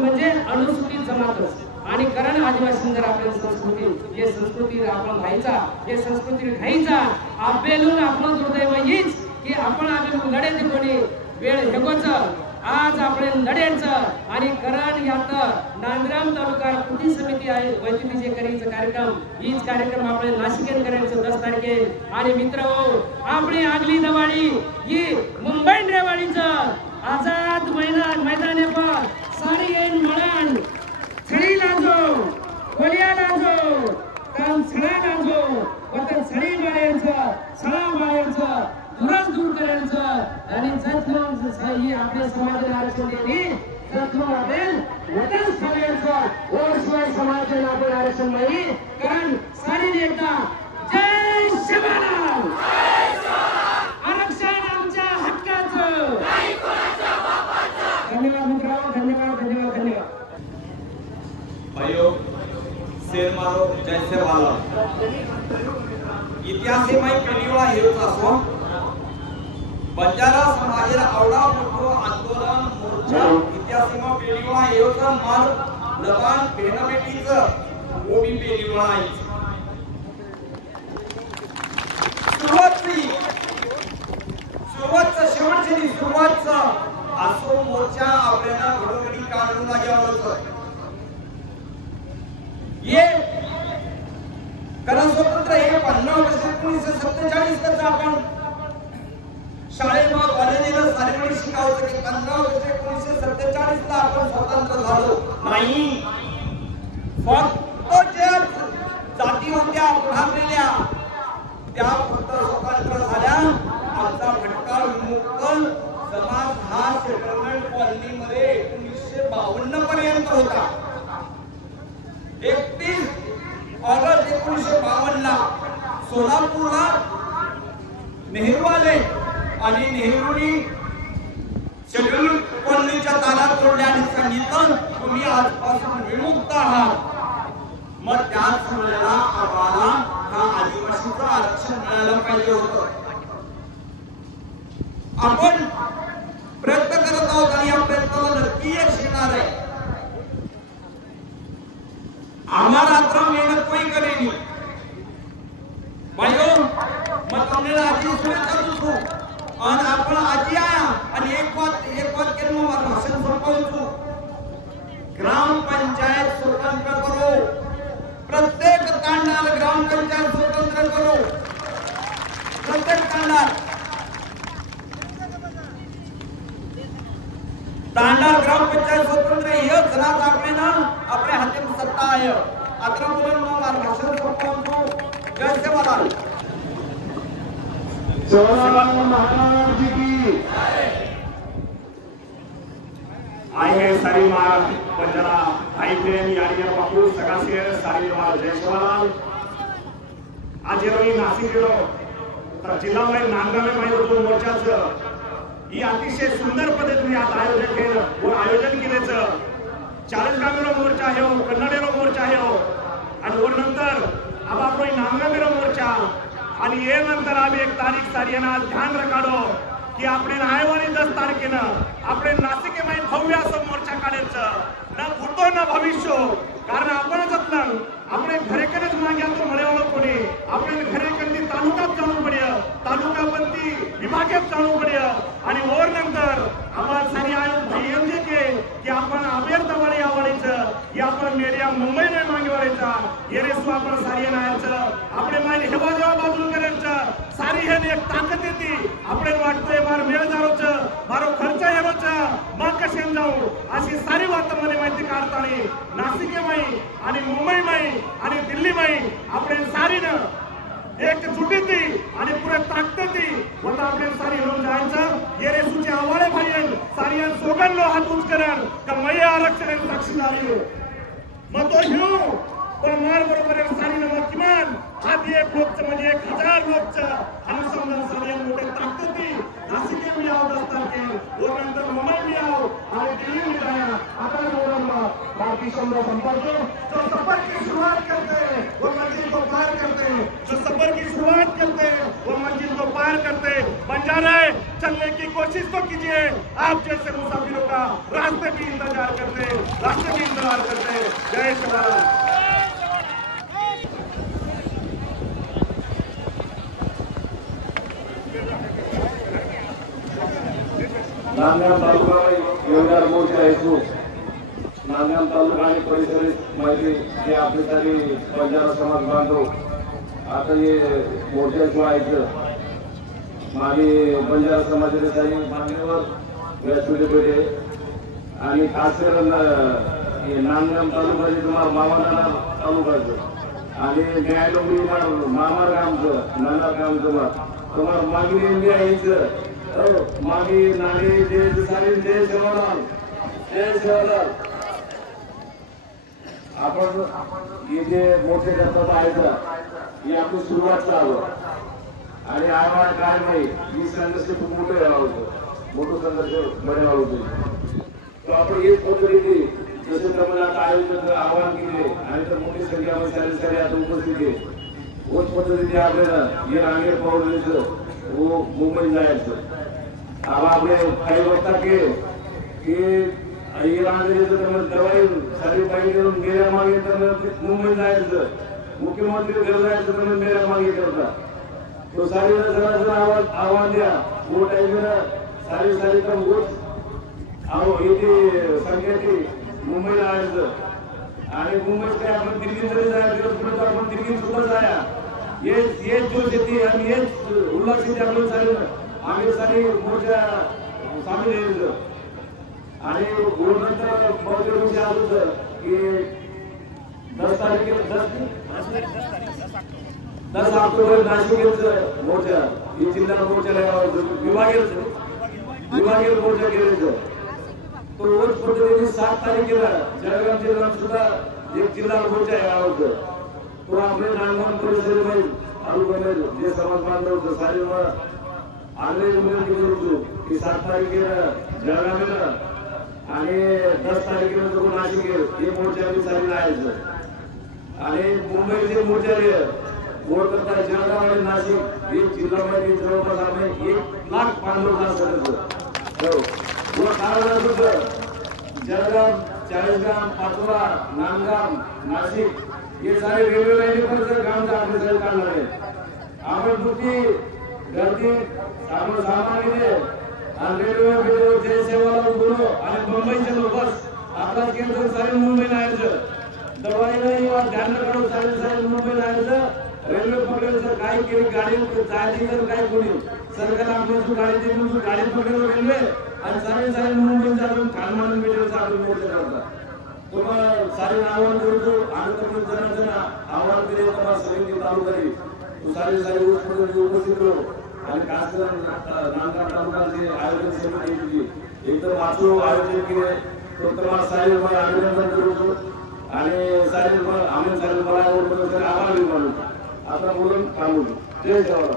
म्हणजे अनुसूचित जमात हे संस्कृती घाईचा आपेलून आपलं दुर्दैव हीच की आपण आपेलून लढे कोणी वेळ हेगोच आज आपण लढेचं आणि करण यात नांदगाव तालुका कृती समिती आहे वैद्यकीय करीचं कार्यक्रम हीच कार्यक्रम आपण नाशिकेन करायचं 10 तारखेर आणि मित्र हो आपली आगली दिवाळी ही मुंबई रेवाडीचं आझाद मैदाने पर सारी येन मळण छडी लाजो कोलिया लाजो तन छडा लाजो वतन छडी मारायचं सळा मारायचं दुरस दूर करायचं आणि जथमन ही आपल्या समाजाला आरक्षण देणे जथमन आपण वतन समाजाचं ओरशिवाय समाजाला आपण आरक्षण नाही कारण सारी एकदा जय शिवराम आरक्षण आमच्या हक्काचं धन्यवाद मित्रांनो धन्यवाद धन्यवाद धन्यवाद भाइयों शेर मारो जैसे वाला इतिहासी माई पेलीवाळा हेच असो बंजारा समाजेला आवडा मोठो आंदोलन मोर्चा इतिहासी मा पेलीवाळा हेच मार लबान बेनबेटीचं ओबी पेलीवाळा आहे सुरुवातचं शेवटची सुरुवातचं असो मोर्चा आपल्याला घडोघडी काढून लागावं ये कारण स्वतंत्र हे 15 ऑगस्ट 1947 चा आपण शाळेमध्ये कॉलेजला सारेकडे शिकावचं की 15 ऑगस्ट 1947 ला आपण स्वतंत्र झालो नाही फक्त ज्या जाती होत्या पुढारलेल्या त्या फक्त स्वतंत्र झाल्या आमचा भटका विमुक्त समाज हा सेटलमेंट कॉलनी मध्ये 1952 पर्यंत होता 31 ऑगस्ट 1952 ला सोलापूरला नेहरू आले आणि नेहरूंनी शेड्यूल कॉलनीच्या तारा तोडल्या आणि सांगितलं तुम्ही आजपासून विमुक्त आहात मग त्याच वेळेला आम्हाला हा आदिवासीचं आरक्षण मिळालं पाहिजे होतं आपण प्रयत्न करत आहोत आणि या प्रयत्नाला नक्की यश येणार आहे हमारा रात्र मेहनत कोई करेगी भाइयों मैं तुमने आज शुभेच्छा दूं और आपण आजी आया आणि एक बात के मैं भाषण संपवतो ग्राम पंचायत स्वतंत्र करो प्रत्येक तांडाला ग्राम पंचायत स्वतंत्र करो प्रत्येक तांडा ग्राम पंचायत स्वतंत्र हेच राज आपले ना आपल्या हातात सत्ता आहे आता बोलून मला भाषण संपवतो जय सेवालाल सेवालाल महाराज जी की आए हैं सारी मार बंजारा भाई बहन यारिया बापू सगळा शेर सारी मार जय सेवालाल आज रोजी नाशिक गेलो तर जिल्हावाईज नांदगाव माहिती मोर्चाचं ही अतिशय सुंदर पद्धतीने आज आयोजन केल्याचं 40 गामेरो मोर्चा आहे कन्नडेरो मोर्चा आहे आणि वर नंतर अब आपण नांदगावेरो मोर्चा आणि ये नंतर आम्ही 1 तारीख सारियाना ध्यान रखाडो की आपण आयवारी 10 तारखेनं आपण नाशिक मध्ये भव्य असं मोर्चा काढायचं ना भूतो ना भविष्य कारण आपणच असलं આપણે ઘરેકરજ માંગ્યા તો મળ્યો કોને આપણે ઘરેકરથી તાલુકા ચાલू પડ્યા તાલુકા બનતી વિભાગે ચાલू પડ્યા आणि ओर नंतर आम्हाला सारी आयो भाई एम जे की आपण आबेर दवाळी आवडायचं की आपण मीडिया मुंबई ने मागवायचा ये रे सो आपण सारी नायचं આપણે माय हेवा जेवा बाजून करायचं सारी हे एक ताकद येते આપણે वाटतंय मार मेळदारोच मारो खर्च हेरोच मग कशेन जाऊ अशी सारी वात मध्ये माहिती काढताना नाशिक माई आणि मुंबई माई आणि दिल्ली माई आपण सारीनं एक जुटीती आणि पुरे ताकदती होता आपण सारी घेऊन जायचं ये रे सुचे आवाळे भाईन सारी सोगन लो हात उंच करण का मय आरक्षण साक्षीदारी मग तो घेऊ पण मार बरोबर सारी नंबर किमान आधी एक लोकचं म्हणजे 1000 लोकचं अनुसंधान सारी मोठे ताकदती नाशिक में आवत असतात की और नंतर मुंबई में आओ आणि दिल्ली में जाया आता नवरंबा बाकी समोर संपर्क जो सफर की शुरुआत करते हैं वो मंजिल को पार करते हैं जो सफर की शुरुआत करते हैं वो मंजिल को पार करते बंजारा चलने की कोशिश तो कीजिए आप जैसे मुसाफिरों का रास्ते भी इंतजार करते जय शिवराम नांदगाव तालुका एवढ्या मोठ्या हेतू नांदगाव तालुका आणि परिसरात माहिती जे आपल्यासाठी बंजारा समाज बांधव आता हे मोर्चाचं व्हायचं मागे बंजारा समाजासाठी मान्यवर व्यासपीठे आणि खास करून नांदगाव तालुक्याचे तुम्हाला मामानाना तालुक्याचं आणि न्यायलोबरी मामा गामचं नाना गामचं तुम्हाला मागणी इंडिया यायचं मागे नाणे जय सारे जय सेवालाल जय सेवालाल आपण इथे मोठे करतात आहे ही आपली सुरुवात चालू आणि आम्हाला काय नाही ही संघर्ष खूप मोठं व्हावं होतं मोठं संघर्ष बऱ्यावर होतं तो आपण एक पद्धतीने जसे प्रमाणात आयोजन आवाहन केले आणि तर मोठी संख्यामध्ये सारे आता उपस्थित आहे तोच पद्धतीने आपल्याला हे रांगेर पावलेचं वो मुंबई जायचं आवा आपले काही बघता की हे रांगेचं दवाई सारी पाहिजे करून गेल्या मागे तर मुंबई जायचं मुख्यमंत्री घर जायचं तर मेऱ्या मागे करता तो सारी जरा आव्हान द्या वोट आहे सारी सारी तर वोट येते संख्येची मुंबईला जायचं आणि मुंबईत काय आपण दिल्ली जरी जायचं पुढे आपण दिल्ली सुद्धा जाया हेच जोश येते आणि हेच उल्हास येते आपलं सारी आम्ही सारी मोठ्या सामील यायचं आणि नंतर बहुतेक दिवशी आलं होतं की 10 तारखेला 10 ऑक्टोबर नाशिकचं मोर्चा ही जिल्हा मोर्चाला विभागीय मोर्चा केलेलं तो रोज पद्धतीने 7 तारखेला जळगाव जिल्ह्यात सुद्धा एक जिल्हा मोर्चा यावं तो आपले नांदगाव परिसरामध्ये तालुक्यामध्ये जे समाज बांधव होतं सारे आग्रह विनंती केली होती की 7 तारखेला जळगावला आणि 10 तारखेला जो नाशिक हे मोर्चा सारी जायचं आणि मुंबईचे मोर्चाले वोट करता जळगाव आणि नाशिक हे जिल्ह्यामध्ये जवळपास आम्ही 1 लाख पांडव कारण जळगाव चाळीसगाव पाचोरा नांदगाव नाशिक हे सारे रेल्वे लाईनीपर्यंत काम आपल्यासाठी काढणार आहे आपण दुःखी गर्दी आपण सामान्य आणि रेल्वे जय सेवाला बोलू आणि मुंबईचे लोक आपला केंद्र सारे मुंबईला यायचं दवाईला ध्यान काढून सारे मुंबईला यायचं रेल्वे पकडायचं काय केली गाडी जायची तर काय कोणी सरकार आपल्याला गाडी पकडेल रेल्वे आणि सारे मुंबईत जाऊन खानमान भेटेल आपण मोर्चा करतात तुम्हाला सारे आव्हान करतो आणि तुम्ही जण आव्हान केले तुम्हाला सगळ्यांनी चालू करी सारे उपस्थित हो आणि खास करून नांदगाव तालुक्याचे आयोजन समिती एकदम वाचू आयोजन केले तो तुम्हाला सारे अभिनंदन करतो आणि सारे आम्ही सारे मला आभार मानू आता बोलून थांबू जय जवाहर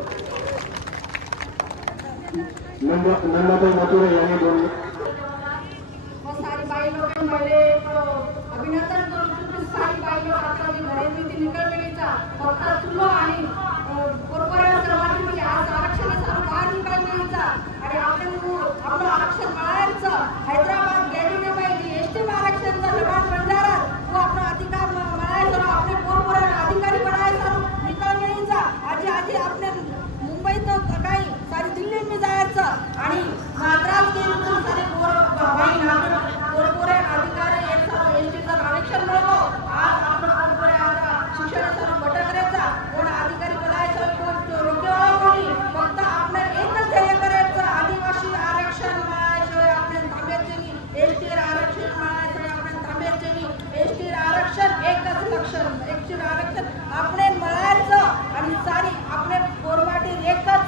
नंदाताई मथुरे यांनी बोलले सारी बाई लोकांमध्ये अभिनंदन करून सारी बाई लोक आता घराची निकळ मिळायचा फक्त चुलो आणि बरोबर सर्वांनी आज आरक्षणाचा बाहेर निकाल मिळायचा आणि आपलं आरक्षण मिळायचं हैदराबाद गेली नाही पाहिजे एसटी आरक्षणचा लढा बंजारा तो आपला अधिकार मिळायचा आपले बरोबर अधिकारी बनायचा निकाल मिळायचा आजी आपले मुंबईत काही सारी दिल्लीत मी जायचं आणि मद्रास गेली तर सारे बरोबर अधिकारी एसटीचं आरक्षण मिळतो आज आपण बरोबर शिक्षणाचा बटन करायचा कोण अधिकारी बनायचं कोण रोकेवाला कोणी फक्त आपल्याला एकच ध्येय करायचं आदिवासी आरक्षण मिळाल्याशिवाय आपल्याला थांबायचे एसटी आरक्षण मिळाल्याशिवाय आपल्याला थांबायचे एसटी आरक्षण एकच लक्षण एसटी आरक्षण आपले मिळायचं आणि सारी आपले पोरवाटी एकच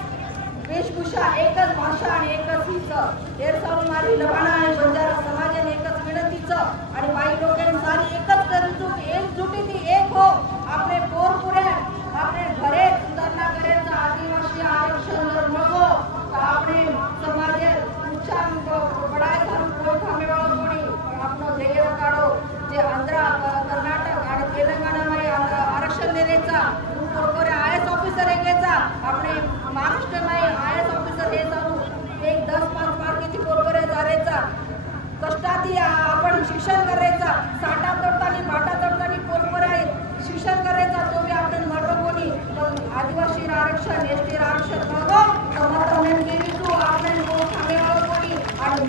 वेशभूषा एकच भाषा आणि एकच हिचं एरसावून मारी लबाणा आणि बंजारा समाजाने एकच विनंतीचं आणि बाई लोकांनी सारी एकच करून एकजुटीने एक हो आपले पोरपुरे आपले घरे सुधारणा करायचं आदिवासी आरक्षण जर नको तर आपले समाज उच्चांग बढायचा कोण थांबेवाळो कोणी आपलं ध्येय काढो जे आंध्र कर्नाटक आणि तेलंगणामध्ये आरक्षण देण्याचा पोरपुरे IAS ऑफिसर घ्यायचा आपले महाराष्ट्र नाही IAS ऑफिसर हे जाऊन एक 10-5 मार्काची पोरपुरे जायचा कष्टाती आपण शिक्षण करायचा साठा तोडतानी भाटा तोडतानी पोरपुरे शिक्षण करायचा तो बी आपण मरो कोणी आदिवासी आरक्षण एसटी आरक्षण नको तर मत गेली तू आपण थांबेवाळो कोणी आणि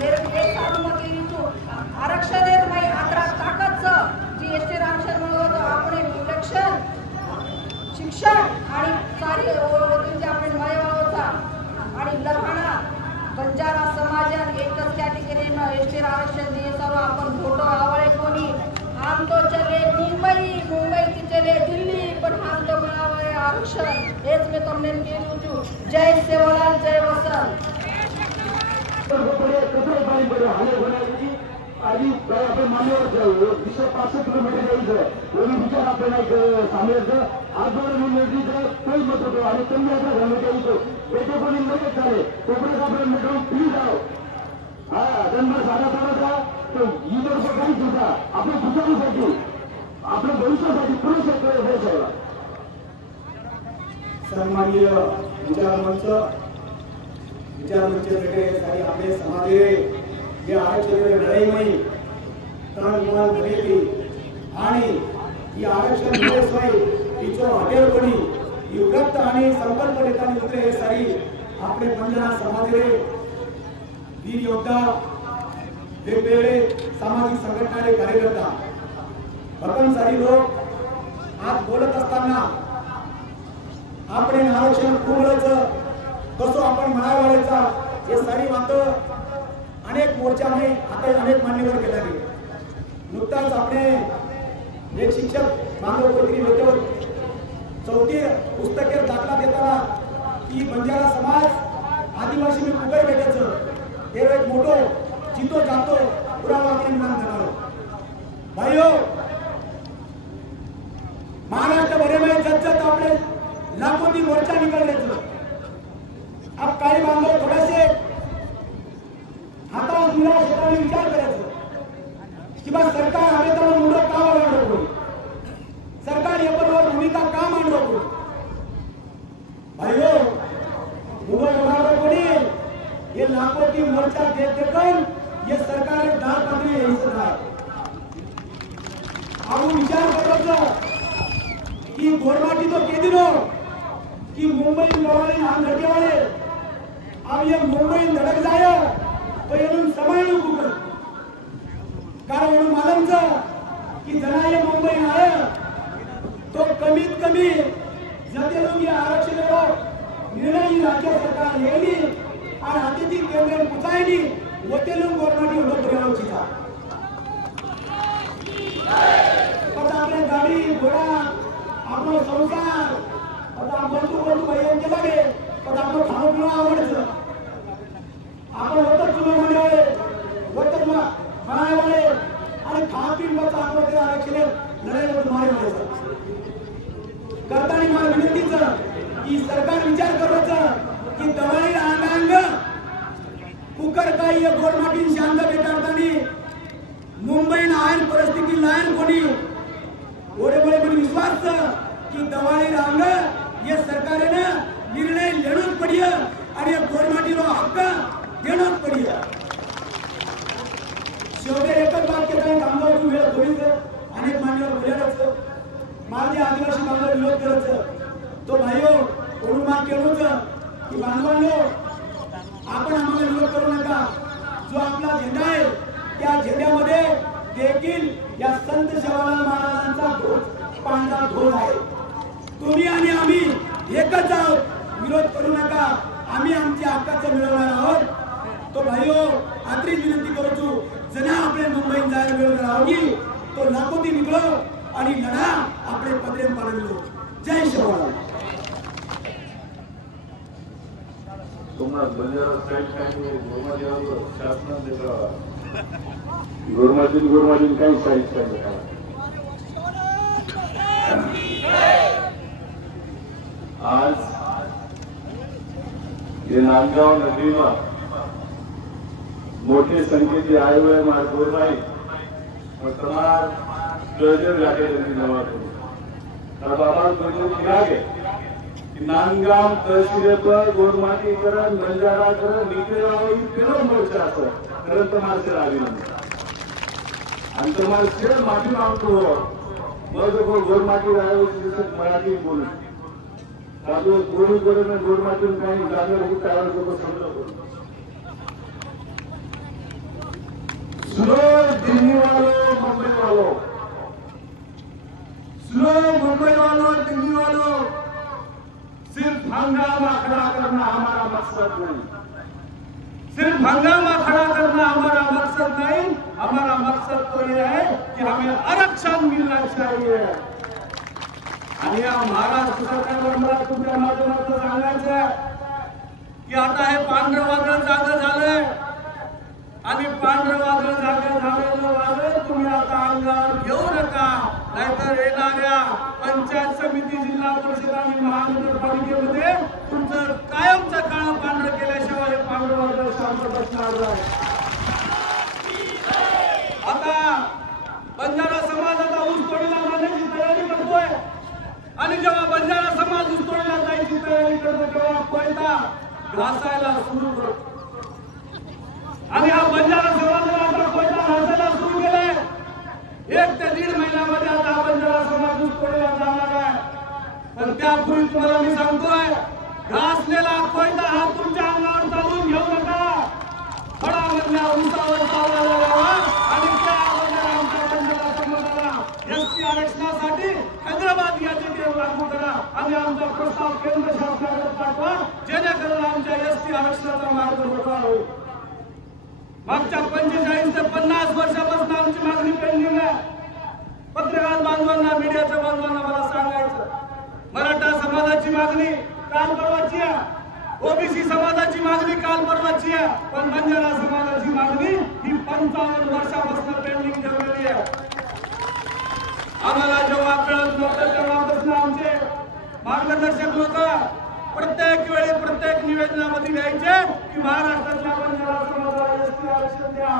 आरक्षण दिए सर्व आपण फोटो आवळे कोणी हम तो चले मुंबई मुंबई की चले दिल्ली पण हम तो मिळावे आरक्षण हेच मी તમને કહેવું છું જય સેવાલાલ જય વસંત आधी आपण मान्यवर 265 किलोमीटर जायचं कोणी विचार आपल्याला सांगायचं आजवर निर्णय तोच मत होतो आणि कमी आता घालून यायचो येथे कोणी लगेच झाले तोपर्यंत आपण मिटवून फ्री जाऊ हा जन्म साधा साधा तो ही जर काहीच होता आपल्या सुचारूसाठी आपल्या भविष्यासाठी पुरेसे प्रयत्न सन्माननीय विचारमंच सारी आपले समाजे जे आरक्षण लढाईमयी तण मन बनेली आणि ही आरक्षण मिळेसोय तिचो हॉटेल कोणी युगत आणि संकल्पनेतानी उतरे हे सारी आपले पंजना समाजे वीर योद्धा वेगवेगळे सामाजिक संघटनाचे कार्यकर्ता भक्कम सारी लोक आज बोलत असताना आपण आरक्षण कुणाचं कसं आपण म्हणावायचा हे सारी मात्र अनेक मोर्चाने आता अनेक मान्यवर केला गेले नुकताच आपण एक शिक्षक मानव कोत्री होतो चौथी पुस्तके दाखला देताना की बंजारा समाज आदिवासी में कुकर भेटायचं हे एक मोठो चितो जातो पुरावा म्हणून नाम देणार भाइयों महाराष्ट्र भरे में जत आपले लाखों की मोर्चा निकल रहे अब काही बांधव थोडेसे हातावर निराश होताना विचार करायचं की बा सरकार हवे तर मुलं का मांडव सरकार याबरोबर भूमिका का मांडव भाइयों मुलं मांडव कोणी ये लाखों की मोर्चा देखकर ये सरकार दार पदरी यही सरकार अब विचार करायचं कि गोरमाटी तो के दिनों कि मुंबई लड़ाई हम लड़के वाले अब ये मुंबई धड़क जाए तो ये समय कुकर कारण म्हणून मालूमचं की जना ये मुंबई आए तो कमीत कमी जते लोग ये आरक्षण निर्णय राज्य सरकार लेली और हाती केंद्र पुचायली वते लोग गोरमाटी होतो पर्यावरची था पता आपले गाडी घोडा आपलो संसार आता बंधू भाई केला गे पण आपलं खाणं पिणं आवडतं आपण होतं तुला म्हणाले होतं म्हणाले आणि खापीन मत आपलं ते आरक्षण लढाईला तुम्हाला म्हणायचं करताना मला विनंतीचं की सरकार विचार करायचं की दवाई अंगांग कुकर काही गोरमाटी शांत बेकारतानी मुंबईन आयन परिस्थिती लायन कोणी ओरे बळे पण विश्वास की दवाई रांग ये सरकारने निर्णय लेणोच पडिया आणि गोरमाटीनो हक्क देणोच पडिया शेवटे एकच वाक्य काय कामगारांची वेळ थोडीच अनेक मान्यवर बोलायचं माझे आदिवासी बांधव विरोध करायचं तो भाइयो कोण माग केलोच की बांधवांनो आपण आम्हाला विरोध करू नका जो आपला झेंडा आहे त्या झेंड्यामध्ये देखील या संत सेवालाल महाराजांचा ध्वज पांढरा ध्वज आहे तुम्ही आणि आम्ही एकच आहोत विरोध करू नका आम्ही आमच्या हक्काचं मिळवणार आहोत तो भाइयो आत्रीच विनंती करू जना आपले मुंबईत जायला मिळवणार आहोत तो लाखोती निघलो आणि लढा आपले पदरेम पाडलो जय शिवराय तुम्हाला बंजारा साईड काय गोरमाजीवर शासनाने गोरमाजी काही साईड काय आज ये नांदगाव नदीमा मोठी संख्येची आई हुए मारगोर नाही तमाम जर्जर घाटे नवा तब आवाज बंद किया कि नांदगाव तहसील पर गोरमाटी करण बंजारा करण नीचे रावई तेरो मोर्चा असं कारण तुम्हाला आली आणि तुम्हाला माफी मागतो मग गोरमाटी राहावी मराठी बोलू त्यामुळे गोळी करून गोरमाटून काही जाणार होती त्यावर लोक समजत स्लो दिल्ली वालों मुंबई वालों स्लो मुंबई वालों दिल्ली वालों सिर्फ हंगामा खड़ा करना हमारा मकसद नहीं सिर्फ हंगामा खड़ा करना हमारा मकसद नहीं, हमारा मकसद तो ये है कि हमें आरक्षण मिलना चाहिए। आणि या महाराष्ट्र सरकारला मला तुमच्या माध्यमातून सांगायचं आहे की आता हे पांढरं वादळ जागं झालंय आणि पांढरं वादळ जागं झालेलं वादळ तुम्ही आता अंगावर घेऊ नका, नाहीतर येणाऱ्या पंचायत समिती, जिल्हा परिषद आणि महानगरपालिकेमध्ये तुमचं कायमचं काळ पांढरं केल्याशिवाय हे पांढरं वादळ शांत बसणार नाही। आता बंजारा समाज आता ऊस तोडीला जाण्याची तयारी करतोय आणि जेव्हा बंजारा समाज ऊस तोडीला जायची तयारी करतो तेव्हा कोयता घासायला सुरू करतो आणि हा बंजारा समाजाला आता कोयता घासायला सुरू केलाय। 1 ते 1.5 महिन्यामध्ये आता हा बंजारा समाज ऊस तोडीला जाणार आहे। पण त्यापूर्वी तुम्हाला मी सांगतोय, घासलेला कोयता हा तुमच्या अंगावर चालून घेऊ नका, फळामधल्या ऊसावर चालवायला लावा आणि त्या अगोदर आमच्या बंजारा समाजाला एसटी आरक्षणासाठी हैदराबाद याचिकेवर लागू करा आणि आमचा प्रस्ताव केंद्र शासनाकडे पाठवा, जेणेकरून आमच्या एसटी आरक्षणाचा मार्ग मोकळा होईल। मागच्या 45 ते 50 वर्षापासून आमची मागणी पेंडिंग आहे। पत्रकार बांधवांना, मीडियाच्या बांधवांना मला सांगायचं, मराठा समाजाची मागणी काल परवाची आहे, ओबीसी समाजाची मागणी काल परवाची आहे, पण बंजारा समाजाची मागणी ही 55 वर्षापासून पेंडिंग ठेवलेली आहे। आम्हाला जेव्हा कळत नव्हतं तेव्हापासून आमचे मार्गदर्शक लोक प्रत्येक वेळी प्रत्येक निवेदनामध्ये लिहायचे की महाराष्ट्रातल्या बंजारा समाजाला एसटी आरक्षण द्या,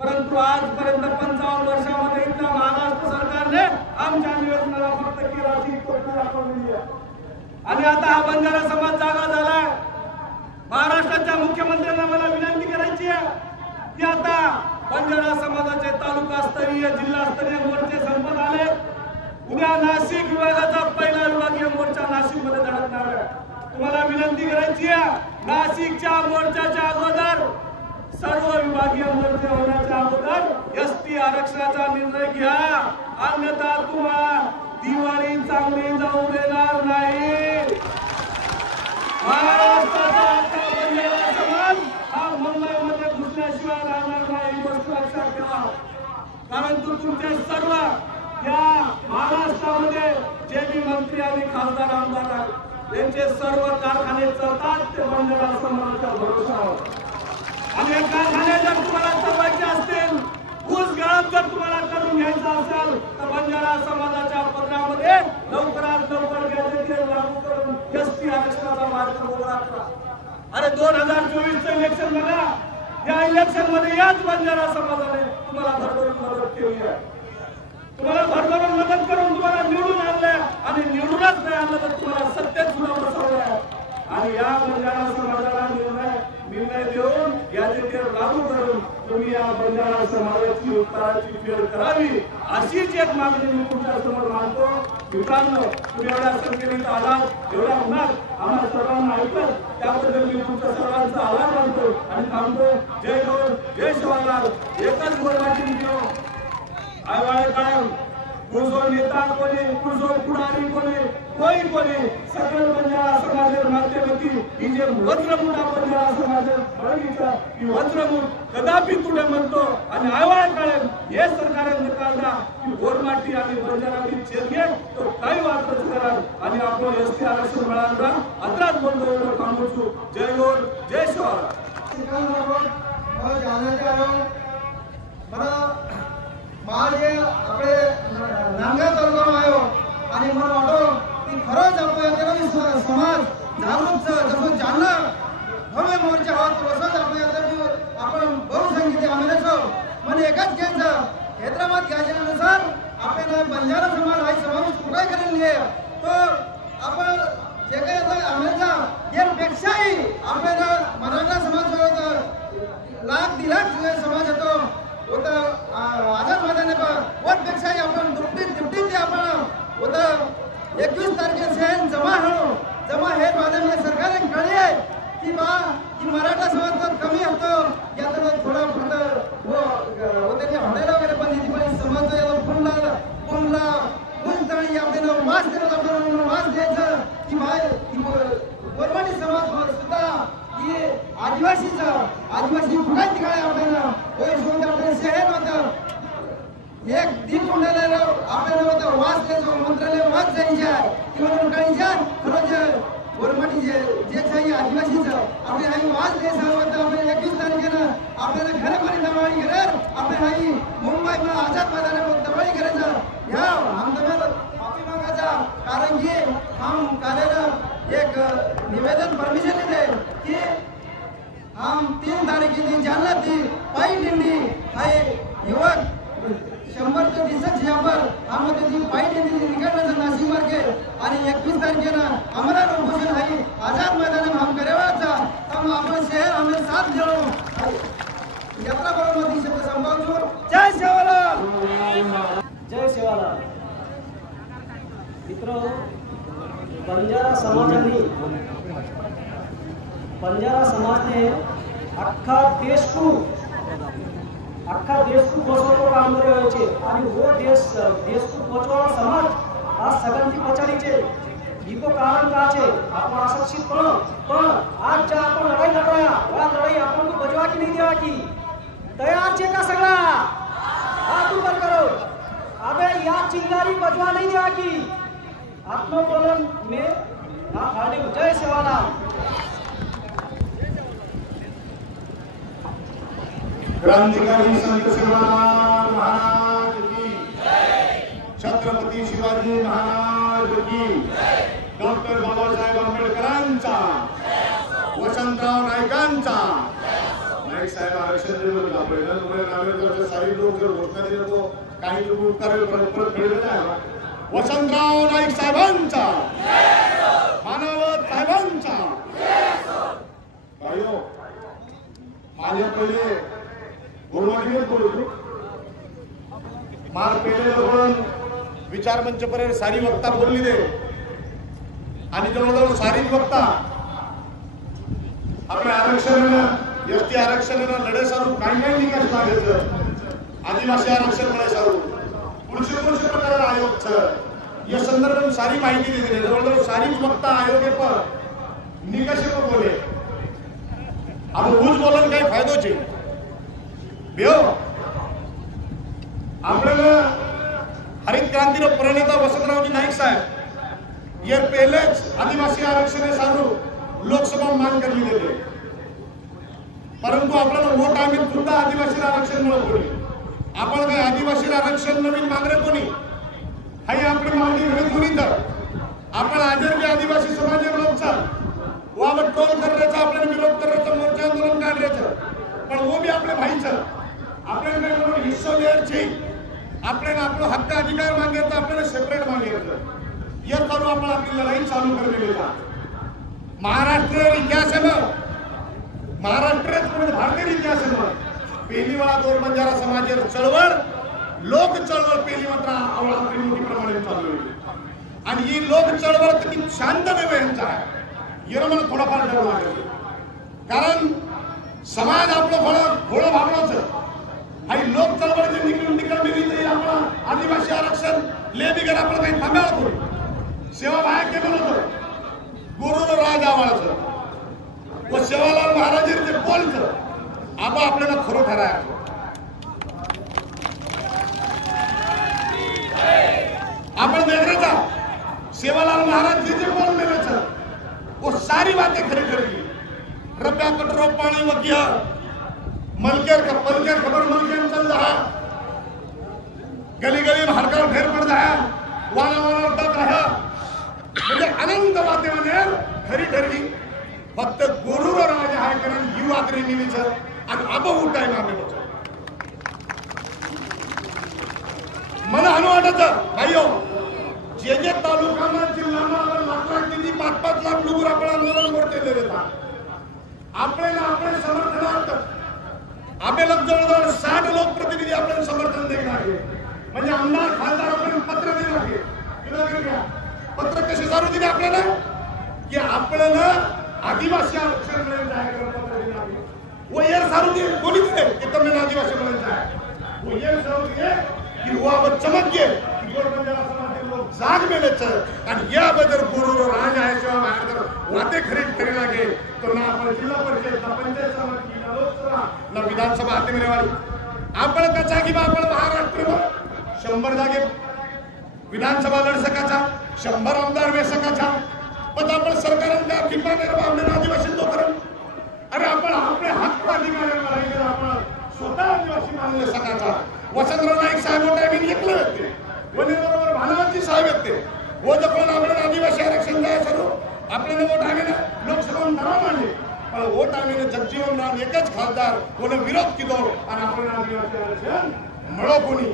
परंतु आजपर्यंत 55 वर्षामध्ये इथल्या महाराष्ट्र सरकारने आमच्या निवेदनाला फक्त केराची कोटी दाखवलेली आहे। आणि आता हा बंजारा समाज जागा झालाय। महाराष्ट्राच्या मुख्यमंत्र्यांना मला विनंती करायची आहे की आता बंजारा समाजाचे तालुकास्तरीय, जिल्हास्तरीय मोर्चे संपत आले। उद्या नाशिक विभागाचा पहिला विभागीय मोर्चा नाशिकमध्ये धडकणार आहे। तुम्हाला विनंती करायची आहे, नाशिकच्या मोर्चाच्या अगोदर, सर्व विभागीय मोर्चे होण्याच्या अगोदर एसटी आरक्षणाचा निर्णय घ्या, अन्यथा तुम्हाला दिवाळी चांगली जाऊ देणार नाही। महाराष्ट्राचा बंजारा समाज हा मुंबईमध्ये घुसल्याशिवाय राहणार नाही, गोष्ट लक्षात ठेवा। कारण तुमचे सर्व या महाराष्ट्रामध्ये जे बी मंत्री आणि खासदार, आमदार आहेत, त्यांचे सर्व कारखाने चालतात ते बंजारा समाजाच्या भरोशावर। आणि हे कारखाने जर तुम्हाला चालवायचे असतील, ऊस गाळप जर तुम्हाला करून घ्यायचा असेल, तर बंजारा समाजाच्या पत्रामध्ये लवकरात लवकर गॅजेटियर लागू करून एसटी आरक्षणाचा मार्ग मोकळा करा। अरे 2024चं इलेक्शन बघा, या इलेक्शन मध्ये याच बंजारा समाजाने तुम्हाला भरभरून मदत केली आहे। तुम्हाला भरभरून मदत करून तुम्हाला निवडून आणलंय आणि निवडूनच नाही आणलं तर तुम्हाला सत्तेत सुद्धा बसवलंय। आणि या बंजारा समाजाला निर्णय देऊन गॅजेटियर लागू करून तुम्ही या बंजारा समाजाची उत्तराची फेड करावी, अशीच एक मागणी मी तुमच्या समोर मांडतो। मित्रांनो, तुम्ही एवढ्या संख्येने आलात, एवढ्या उन्हात आम्हाला सर्वांना ऐकलं, त्याबद्दल मी तुमच्या सर्वांचा आभार मानतो आणि थांबतो। जय गौर, जय शिवलाल। एकच गोष्ट घेऊ, आयवाळे कायम, कुळजोड नेता कोणी, कुळजोड पुढारी कोणी कोणी सगळं बंजारा समाजाचे माध्यमती ही जे वज्रमुठ आपण बंजारा समाजात बघितलं की वज्रमुठ कदापि तुडे म्हणतो आणि आयवाळे कायम हे सरकारने निकाल द्या की गोरमाटी आणि बंजाराची चेरगे तो काही वाटच करा आणि आपण एसटी आरक्षण मिळाला अत्राच बोलतो एवढं थांबवतो। जय गौर, जय शिवलाल। माझे आपले नांदेड तालुका आयो आणि मला वाटो की खरंच आपल्या समाज जागरूक जसं जालना भव्य मोर्चा होत तसंच आपण बहुसंख्येने आम्ही म्हणजे एकाच घ्यायचं हैदराबाद घ्यायच्यानुसार आपल्याला बंजारा समाज हा समावेश कुठे करेल तो आपण जे काही आता आम्हाला यापेक्षाही आपल्याला मराठा समाज लाख 1.5 लाख समाज येतो होता आझाद मैदान वोट पेक्षा आपण दुपटी आपण होता 21 तारखेचे जमा हे माध्यम सरकारने कळले की बा की मराठा समाज कमी होतो यात थोडा फक्त होते हॉटेल वगैरे पण इथे समाज पुनला मुंतळी आपल्याला वास करत आपण वास द्यायचं की भाई गोरमाटी समाज सुद्धा ही आदिवासी फुकाय तिकडे आपल्याला होय सोडून आपले शहर होतं एक दिन कोणाला आपल्याला होतं वाच त्याचं मंत्रालय वाच जायच्या किंवा काळीच्या खरंच गोरमाटी जे काही आदिवासीचं आपले आई वाच द्यायचं होतं आपल्याला 21 तारखेला आपल्याला घरमारी दवाळी घेणार आपल्या आई मुंबईमध्ये आझाद मैदानावर दवाळी करायचं ह्या आमदार पाठीमागाचा कारण की हम कार्यालय एक निवेदन परमिशन देते की हम 3 तारखेला जालना ती पायी दिंडी आहे युवक 100 ते 200 यावर आम्ही ती पायी दिंडी निघायचं नाशिक मार्गे आणि 21 तारखेला आम्हाला उपोषण आहे आझाद मैदानावर हम करायचा तर आपण शहर आम्ही साथ देऊ यात्रा बरोबर शब्द संभाळतो जय सेवालाल जय सेवालाल मित्र बंजारा समाजने अख्खा देश को बचवायचं काम करायचे आणि वो देश को बचवायला समाज आज सगळ्यांची पछाडीचे इको कारण का छे आपण अशिक्षित पण आज ज्या आपण लढाई लढाया वा लढाई आपण को बचवा की नहीं देवा की तैयार छे का सगळा हाथ ऊपर करो अबे या चिंगारी बचवा नहीं देवा की आत्मोलन में ना खाली जय सेवालाल क्रांतिकारी संत शिवराम महाराज की छत्रपती शिवाजी महाराज की डॉक्टर बाबासाहेब आंबेडकरांचा वसंतराव नाईकांचा नाईक साहेब आरक्षण दिलं आपल्याला तुम्हाला सारी लोक जर घोषणा दिली तो काही लोक उपकार परत फेडले नाही वसंतराव नाईक साहेबांचा मानवत साहेबांचा भाईओ माझ्या पहिले गोरवाडीवर बोलतो मार पेले लोक विचार मंच पर्यंत सारी वक्ता बोलली दे आणि जवळजवळ सारी वक्ता आपल्या आरक्षणानं एसटी आरक्षणानं लढे सारू काही निकाल लागायचं आदिवासी आरक्षण लढे सारू पुढचे प्रकार आयोग या संदर्भात सारी माहिती दिली जवळजवळ सारी वक्ता आयोगे पर निकष बोले अब ऊज बोलन काही फायदोचे बेओ आपल्याला हरित क्रांतीનો प्रणेता वसंतरावजी नाईक साहेब ये पहलेच आदिवासी आरक्षण सारू लोकसभा मांग करली देते परंतु आपल्याला वोट आम्ही सुद्धा आदिवासी आरक्षण मिळवली आपण काही आदिवासी आरक्षण नवीन मागणे कोणी हाई आपली मागणी घडत कोणी तर आपण आजर के आदिवासी समाज लोकचा वावर टोल करायचा आपल्याला विरोध करायचा मोर्चा आंदोलन काढायचं पण वो भी आपले भाईचं आपल्याकडे हिस्सा द्यायची आपल्याला आपला हक्क अधिकार मागायचा आपल्याला सेपरेट मागायचं या करू आपण आपली लढाई चालू करलेली का महाराष्ट्र इतिहास है ना महाराष्ट्र भारतीय इतिहास है ना पहिली वेळा दोन बंजारा समाज चळवळ लोक चळवळ पहिली मात्र आवळा मोठी प्रमाणात चालू आहे आणि ही लोक चळवळ किती शांततेने यांचा आहे याला मला थोडाफार डर लागेल कारण समाज आपलं घोळं भागवायचं आणि लोक चळवळीचे निकळलेली आपला आदिवासी आरक्षण ले बिगर आपलं काही थांबायला कोणी सेवा बाहेर केलं होतं गुरुनं राज आवाळाचं व सेवालाल महाराजांचे बोलचं आबा आपल्याला खरं ठरायचं आपण देखरेचा सेवालाल महाराज जी बोललेलं वो सारी बातें खरी खरी रब्या कटरो पानी वकिया मलकेर का पलकेर खबर मलकेर चल रहा गली गली में हड़का ढेर पड़ रहा वाला वाला तक रहा म्हणजे अनंत बातें म्हणे खरी ठरली फक्त गुरुर राज आहे कारण यू आकरी निवीच आणि अब उठाय मागे मला अनु वाटत भाईओ जे तालुकामा जिल्हामा लाख किती 5-5 लाख लोक आपण आंदोलन करते देतात आपल्याला आपले समर्थनार्थ आपल्याला जवळजवळ 60 लोकप्रतिनिधी आपल्याला समर्थन देणार आहे म्हणजे आमदार खासदार आपण पत्र देणार आहे पत्र कसे सारू दिले आपल्याला की आपल्याला आदिवासी आरक्षण मिळेल जाहीर पत्र देणार आहे वो यार सारू दिले कोणी दिले की तुम्हाला आदिवासी मिळेल जाय वो यार सारू दिले की वो अब चमक गए की गोरबंजारा समाज लोग जाग मेलेच आणि याबद्दल गुरुरो राज आहे किंवा बाहेर वाते खरीद करे लागे तो ना आपण जिल्हा परिषद ना पंचायत समिती ना लोकसभा ना विधानसभा हाती मिळवाली आपण कचा की आपण महाराष्ट्र 100 जागे विधानसभा लढ सकाचा 100 आमदार वे सकाचा पण आपण सरकारांना किंवा निर्माण आदिवासी तो करू अरे आपण आपले हक्क अधिकाऱ्यांना आपण स्वतः आदिवासी मानले सकाचा वसंतराव नाईक साहेब टाइमिंग एकले होते वनेबरोबर भानाजी साहेब होते वो जपण आपण आदिवासी आरक्षण द्या सरो आपल्याला वोट आम्ही लोकसभा नाव मांडले पण वोट आम्ही जगजीवन राम एकच खासदार कोणी विरोध केलो आणि आपण आदिवासी आरक्षण मिळो कोणी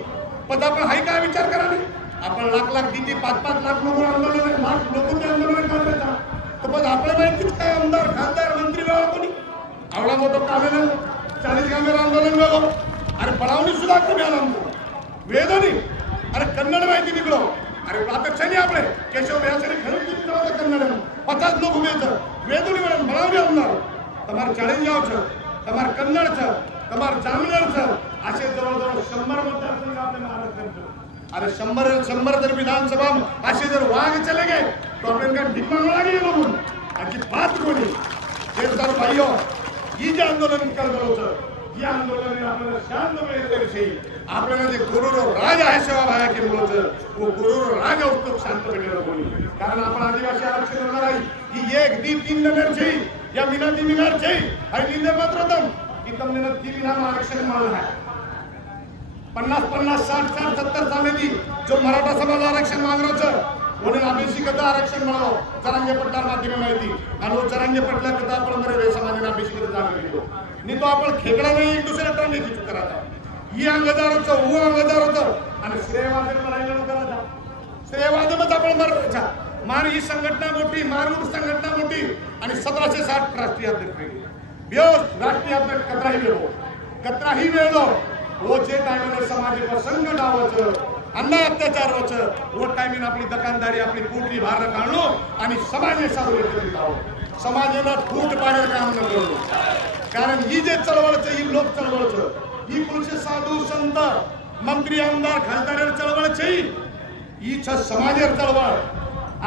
पण आपण हाय काय विचार करा नाही आपण लाख किती 5-5 लाख लोक आंदोलन लोकांचे आंदोलन करता तर पण आपल्या माहिती काय आमदार खासदार मंत्री वेळा कोणी आवडा मोठं कामेल 40 कामेल आंदोलन वेगळं अरे पळावणी सुद्धा कमी आला वेदनी अरे कन्नड माहिती निघलो अरे आता चली आपले केशव व्यासरी खरं किती होतं कन्नड 50 लोक उभे वेदनी म्हणून बळावणी आमदार તમાર ચળિયાઓ છે તમાર કન્નડ છે તમાર જામનગર છે આશે जवळजवळ 100 मतदारसंघ आपले महाराष्ट्रात अरे 100 जर विधानसभा आशे जर वाघ चले गए तो आपण का ढिम्मा लागे लोगून आजी बात कोणी हे तर भाईओ ही जे आंदोलन करतो होतं या आंदोलन आपल्याला शांत मिळते आपल्याला जे गुरुरो राज आहे सेवा भाया के बोलत वो गुरुरो राज उत्तम शांत मिळेल कोणी कारण आपण आदिवासी आरक्षण होणार आहे ही 1 2 3 नंबर છે या विनंती मिळणार છે आणि निंदे पत्र दम की તમને નથી વિના आरक्षण મળે है 50 60 70 साली जो मराठा समाज आरक्षण मागणं छ म्हणून आदिवासी कथा आरक्षण मिळालो जरांगे पट्टा माध्यम माहिती आणि वो जरांगे पट्टा कथा आपण मरे समाजाने आदिवासी कथा जाणून घेतो नहीं तो आपण खेकडा नाही एक दुसऱ्या टर्न नाही चुक करता ही अंगदारचं वो अंगदारचं आणि श्रेयवाद करायला करता श्रेयवादमच आपण मराठा मार ही संघटना मोठी मारमुठ संघटना मोठी आणि 1760 राष्ट्रीय अध्यक्ष बेओस राष्ट्रीय अध्यक्ष कत्राही वेळो वो जे टाइमने समाज पर संकट आवच अन्याय अत्याचार वच वो टाइमिन आपली दुकानदारी आपली पोटली बाहेर काढलो आणि समाजे सावले करीत आहोत समाजाला फूट पाडे काम न करू कारण ही जे चळवळच ही लोक चळवळच ही पुरुष साधू संत मंत्री आमदार खासदार चळवळच ही समाजेर चळवळ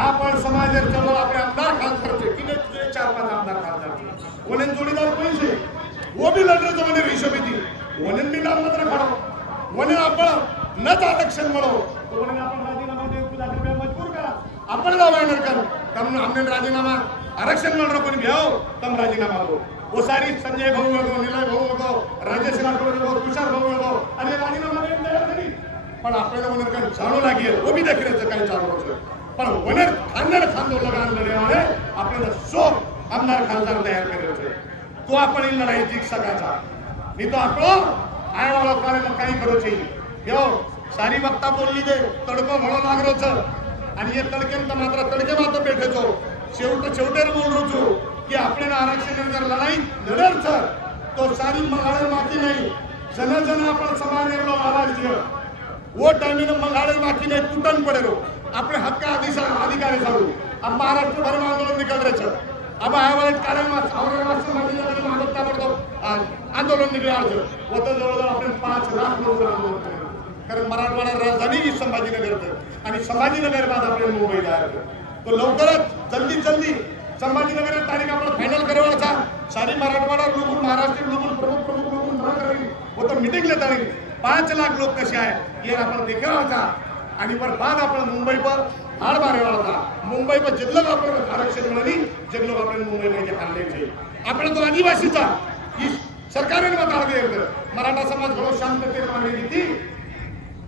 आपण समाजेर चळवळ आपले आमदार खासदारचे किने 4-5 आमदार खासदार ओने जोडीदार पैसे वो भी लढण्याचं म्हणजे हिशोब येते ओने मी नामपत्र काढो ओने आपण न आरक्षण मिळो तो ओने आपण राजीनामा देऊ तुला मजबूर करा आपण जावणार करू कम हमने राजीनामा आरक्षण मिळणार कोणी घ्याव तम राजीनामा दो वो सारी संजय भाऊ को निलय भाऊ को राजेश राठौड़ को तुषार भाऊ को अरे राजीनामा देऊन तयार नाही पण आपल्याला ओने काय जाणू लागेल वो भी देखरेचं काय चालू होतं पण ओने खानदार खांदो लगान लढवणारे आपल्याला सोप आमदार खासदार तयार करायचे तो आपण ही लढाई जिंक सकाचा नहीं तो आपण आयवाला कार्य काही करू चाहिए यो सारी वक्ता बोलली दे तडको म्हणो लागरोच आणि हे तडकेंत मात्र तडके मात्र भेटेचो शेवटेर बोललो छो की आपल्याला आरक्षण जर लढाई लढल सर तो सारी मंगाळे माती नाही जन आपण समाज आवाज दियो वो टाइमिंग मंगाळे माती नाही तुटन पडेलो आपले हक्क अधिकारी सांगू अब महाराष्ट्र भर में आंदोलन निकल रहे छ अब आयवाले कारण औरंगाबाद समाजाला मागता पडतो आंदोलन निघालं होतं जवळजवळ आपण 5 लाख लोक आंदोलन केलं कारण मराठवाडा राजधानी ही संभाजीनगर आणि संभाजीनगर बाद आपले मुंबईला आहे तो लवकरच जल्दी संभाजीनगर तारीख आपण फायनल करायचा सारी मराठवाडा लोक महाराष्ट्र लोक प्रमुख लोक न करेल होतं मीटिंग ले तारीख 5 लाख लोक कसे आहे हे आपण देखावाचा आणि वर बाद आपण मुंबई पर हाड मारेवाला था मुंबई पर जिल्हा आपण आरक्षण मिळाली जिल्हा आपण मुंबई मध्ये आणले आपण तो आदिवासीचा ही सरकारने बता दिले मराठा समाज बहुत शांततेने मागणी केली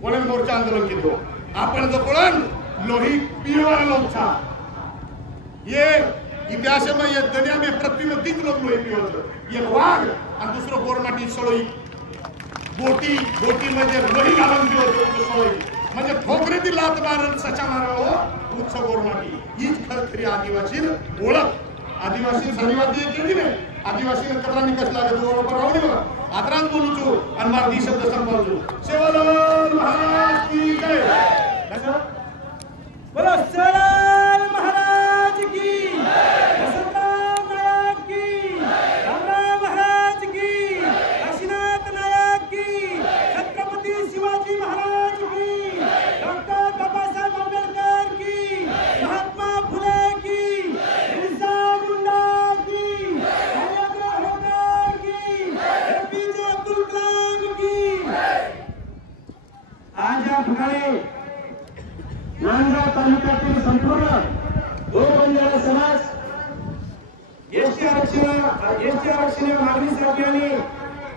वळण मोर्चा आंदोलन केलं आपण जो कोण लोही पीवाला लोक था ये इतिहास में ये दुनिया में प्रतिदिन 3 लोग लोही पियो ये वाघ और दूसरो गोरमाटी सळोई बोटी म्हणजे लोही घालून पियो सळोई म्हणजे ठोकरेती लात मारून सचा मारावो उच्च गोरमाटी हीच खरी आदिवासी ओळख आदिवासी सानिवादी केली ने आदिवासी कतरांनी कसला बरोबर रावणी आदरांत बोलू छू आणि मार दी शब्द संभाळू सेवालाल महाराज की जय बोलो सेवालाल महाराज की वसंतराव नायक की रामराव महाराज की काशीनाथ नायक की छत्रपती शिवाजी महाराज की डॉक्टर बाबासाहेब आंबेडकर की महात्मा फुले की बिरसा आरक्षण मागणीसाठी आणि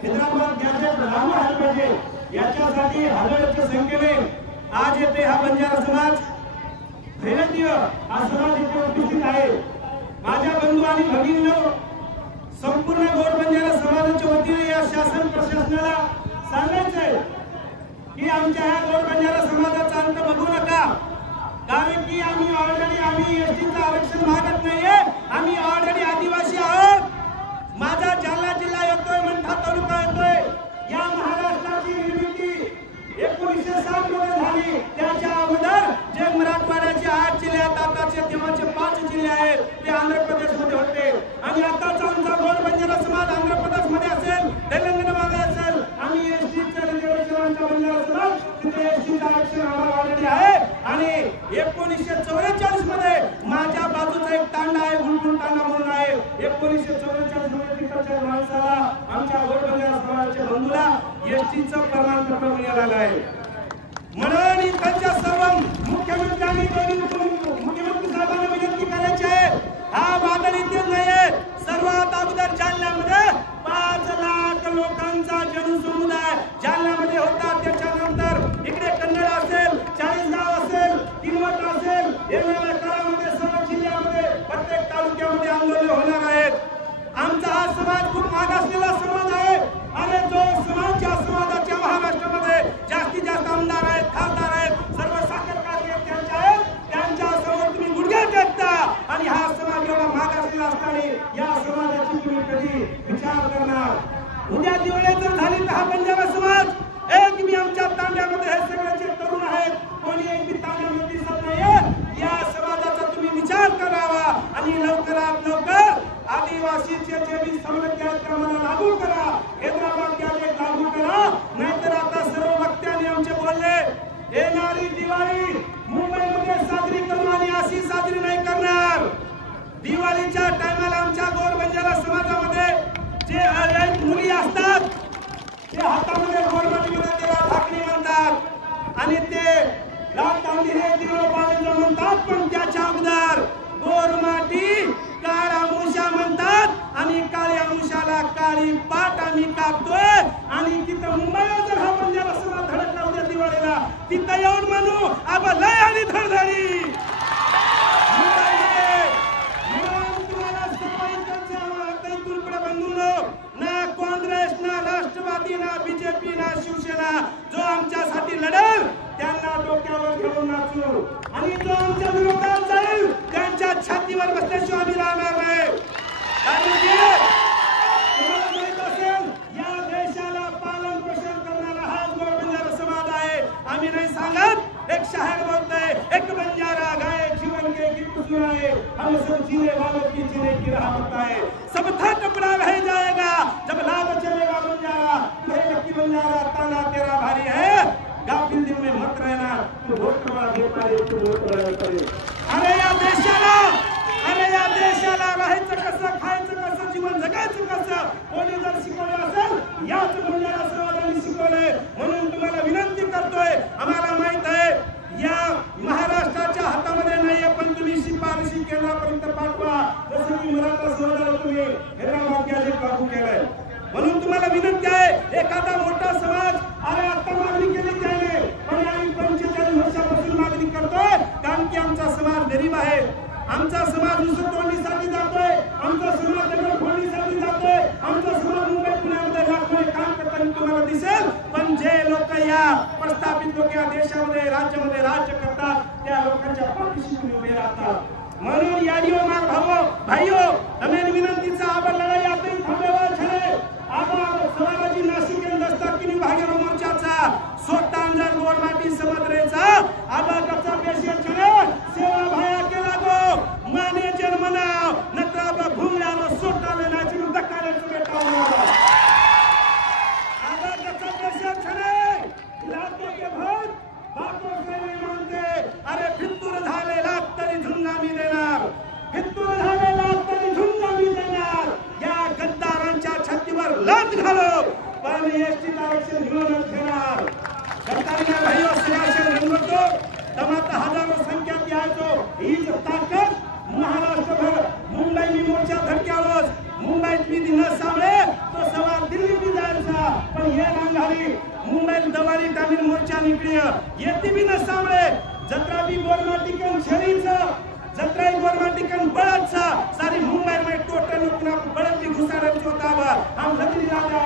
हैदराबाद गॅजेट लागू व्हायला पाहिजे याच्यासाठी हजारोच्या संख्येने आज येथे हा बंजारा समाज धैर्य हा समाज इथे उपस्थित आहे। माझ्या बंधू आणि भगिनींनो, संपूर्ण गौर बंजारा समाजाच्या वतीने या शासन प्रशासनाला सांगायचंय की आमच्या ह्या गौर बंजारा समाजाचा अंत बघू नका, कारण की आम्ही एसटीचं आरक्षण मागत नाहीये, आम्ही ऑलरेडी आदिवासी आहोत। माझा जालना जिल्हा येतोय, मंठा तालुका येतोय। या महाराष्ट्राची निर्मिती 1960 मध्ये झाली, त्याच्या अगोदर जे मराठवाड्याचे 8 जिल्हे आताचे तेव्हाचे 5 जिल्हे आहेत ते आंध्र प्रदेशमध्ये होते आणि आताचा आमचा गौर बंजारा समाज आंध्र प्रदेशमध्ये असेल, तेलंगणामध्ये असेल, आम्ही एसटीच्या रिझर्वेशनचा बंजारा समाज तिथे एसटीचं आरक्षण आम्हाला ऑलरेडी आहे। आणि 1944 मध्ये माझ्या बाजूचा एक तांडा आहे, गुलगुल तांडा म्हणून आहे। 1944 मध्ये तिकडच्या माणसाला, आमच्या गौर बंजारा समाजाच्या बंधूला एसटीचं प्रमाणपत्र मिळालेलं आहे। म्हणून इथल्या सर्व मुख्यमंत्र्यांनी मुख्यमंत्री साहेबांना विनंती करायची आहे, हा वादळ इथे नाहीये। सर्वात अगोदर जालन्यामध्ये 5 लाख लोकांचा जनसमुदाय जालन्यामध्ये होता, त्याच्यानंतर इकडे कन्नड असेल, चाळीसगाव असेल, किनवट असेल, येणाऱ्या काळामध्ये सर्व जिल्ह्यामध्ये प्रत्येक तालुक्यामध्ये आंदोलन होणार आहेत। आमचा हा समाज खूप मागासलेला समाज आहे आणि जो समाज या समाजाच्या महाराष्ट्रामध्ये जास्तीत जास्त आमदार आहेत, खासदार आहेत, सर्व साखर कारखाने आहेत, त्यांच्या समोर तुम्ही गुडघे टेकता आणि हा समाज एवढा मागासलेला असताना या समाजाची तुम्ही कधी विचार करणार? उद्या दिवाळी जर झाली तर हा बंजारा समाज एक मी आमच्या तांड्यामध्ये हे सगळ्याचे तरुण आहेत, कोणी एक बी तांड्यामध्ये दिसत नाहीये। या समाजाचा तुम्ही विचार करावा आणि लवकरात लवकर आदिवासीचे जे बी सवलती आहेत त्याला लागू करा, हैदराबाद गॅजेट लागू करा, नाहीतर आता सर्व वक्त्यांनी आमचे बोलले येणारी दिवाळी मुंबईमध्ये साजरी करू आणि अशी साजरी नाही करणार। दिवाळीच्या टायमाला आमच्या गौर बंजारा समाजामध्ये जे मुली असतात ते हातामध्ये गोरमाटीमध्ये त्याला ढाकणी म्हणतात आणि ते लाल तांदूळ दिवळपाले म्हणतात, पण त्याच्या अगोदर गोरमाटी काळा मुशा म्हणतात आणि काळ्या मुशाला काळी पाट आम्ही कापतोय आणि तिथं मुंबईला जर हा बंजारा समाज धडकला उद्या दिवाळीला तिथं येऊन म्हणू अब लय आणि धडधडी। ना काँग्रेस, ना राष्ट्रवादी, ना बीजेपी, ना शिवसेना जो आमच्यासाठी लढेल त्यांना डोक्यावर घेऊन नाचू आणि जो आमच्या विरोधात जाईल त्यांच्या छातीवर बसल्याशिवाय आम्ही राहणार नाही। कारण की तुम्हाला माहित असेल या देशाला पालन पोषण करणारा हा गौर बंजारा समाज आहे। आम्ही नाही सांगत, एक शायर बोलतोय, एक बंजारा गाए जीवन के गीत सुनाए, हम सब जीने वालों की जीने की राह बताए, सब था टुकड़ा रह जाएगा जब लाभ चलेगा बंजारा, कि बंजारा ताना तेरा भारी है, गाफिल दिल में मत रहना, तू वोट करवा दे पारे, तू वोट करवा पारे। अरे या देशाला राहायचं कसं, खायचं कसं, जीवन जगायचं कसं कोणी जर शिकवलं असेल याच बंजारा समाजाने शिकवलंय। म्हणून तुम्हाला विनंती करतोय, आम्हाला माहित आहे या महाराष्ट्राच्या हातामध्ये नाहीये, पण तुम्ही शिफारशी केंद्रापर्यंत पाठवा, जसं की मराठा समाजाला तुम्ही हैदराबाद गॅजेट लागू केलंय। म्हणून तुम्हाला विनंती आहे, एखादा मोठा समाज अरे आता मागणी केली त्याने, पण आम्ही 45 वर्षापासून मागणी करतोय, कारण की आमचा समाज गरीब आहे, आमचा समाज नुसतोडीसाठी जातोय, आमचा समाज दगडफोडीसाठी जातोय, आमचा समाज मुंबई पुण्यामध्ये लाखोने काम करताना तुम्हाला दिसेल, पण जे लोक या प्रस्थापित लोक या देशामध्ये राज्यामध्ये राज्य करतात त्या लोकांच्या पाठीशी तुम्ही उभे राहतात। म्हणून याडियो मार भाइयों हमें विनंतीचा आबा लढाई आपण थांबवा छे आबा समाजाची नाशिक दस्तकिनी भागीरो मोर्चाचा सोतांजर गोरमाटी समद्रेचा आबा कच्चा पेशी छे सेवा भाया केला गो माने जन मनाव नत्राबा भूमल्याला सोटाले नाची दकाले बेटावला आबा कच्चा पेशी छे इलाके के भूत बातों से नहीं मानते। अरे फितूर झाले लाख तरी झुंगा मी देणार, फितूर झाले लाख तरी झुंगा मी देणार। न सांभळे तो सवा दिल्ली बी जायचा पण हे रांगारी मुंबईत दवारी तामिल मोर्चा निकली येते बी न सांभळे जत्रा बी गोरमाटिकन शरीचं जत्रा गोरमाटिकन बळदचा सारी मुंबई में टोटल अपना बळद भी घुसाड़े होता हम लकड़ी राजा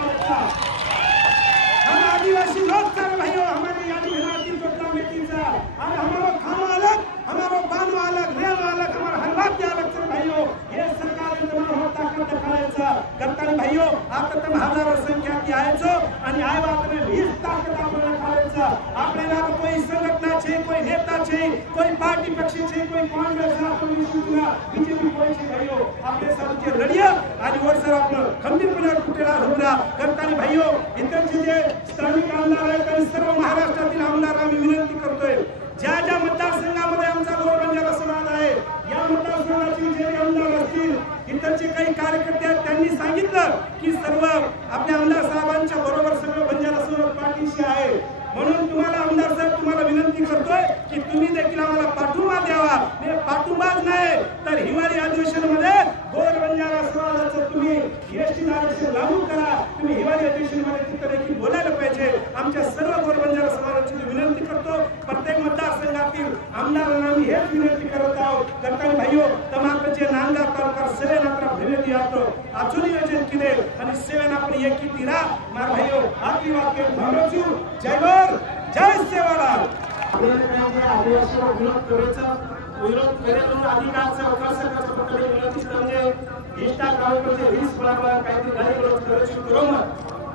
हम आदिवासी लोग सर भाइयों हमारी आदिवासी टोटला मीटिंग सा और हमारा खाना अलग हमारा बांधवा अलग रेल अलग हमारा हर बात अलग सर भाइयों ये सरकार तुम्हाला होता करता करायचा करताना भाइयों आता तर हजारो संख्या की आयचो आणि आय वातने 20 ताकद आपल्याला करायचा आपल्याला कोई संघटना छे कोई नेता छे कोई पार्टी पक्ष छे कोई कांग्रेस कोई सूचना बीजेपी कोई छे भाइयों आपले सबचे लढिया आणि वर सर आपलं खंबीरपणे कुठेला होता करताना भाइयों इतरचे जे स्थानिक आमदार आहेत आणि सर्व महाराष्ट्रातील आमदार आम्ही विनंती करतोय ज्या ज्या मतदारसंघामध्ये आमचा गोरबंजारा समाज आहे या मतदारसंघाचे जे आमदार असतील इतरचे काही कार्यकर्ते आहेत त्यांनी सांगितलं की सर्व आपल्या आमदार साहेबांच्या बरोबर सगळं बंजारा समाज पाठीशी आहे म्हणून तुम्हाला आमदार साहेब तुम्हाला विनंती करतोय की तुम्ही देखील आम्हाला पाठिंबा द्यावा हे पाठिंबाच नाही तर हिवाळी अधिवेशनामध्ये गोर बंजारा समाजाचं तुम्ही एसटी आरक्षण लागू करा तुम्ही हिवाळी अधिवेशनामध्ये तिथं देखील बोलायला पाहिजे आमच्या सर्व गोर बंजारा समाजाची विनंती करतो प्रत्येक मतदारसंघातील आमदारांना आम्ही हेच विनंती करत आहोत करताना भाइयों तमाकचे नांदगाव तालुका सेवेन आपला भेटी आतो आचुनी योजन किने आणि सेवेन आपण एकी तीरा मार भाइयों आखरी वाक्य भावनाचू जय गोर जय सेवालाल आदिवासी विरोध करायचा विरोध करेल अधिकारचा अवकाश प्रकारे विनंती म्हणजे इष्टा कार्यकर्ते रीस बरोबर काहीतरी गाडी विरोध करायची करून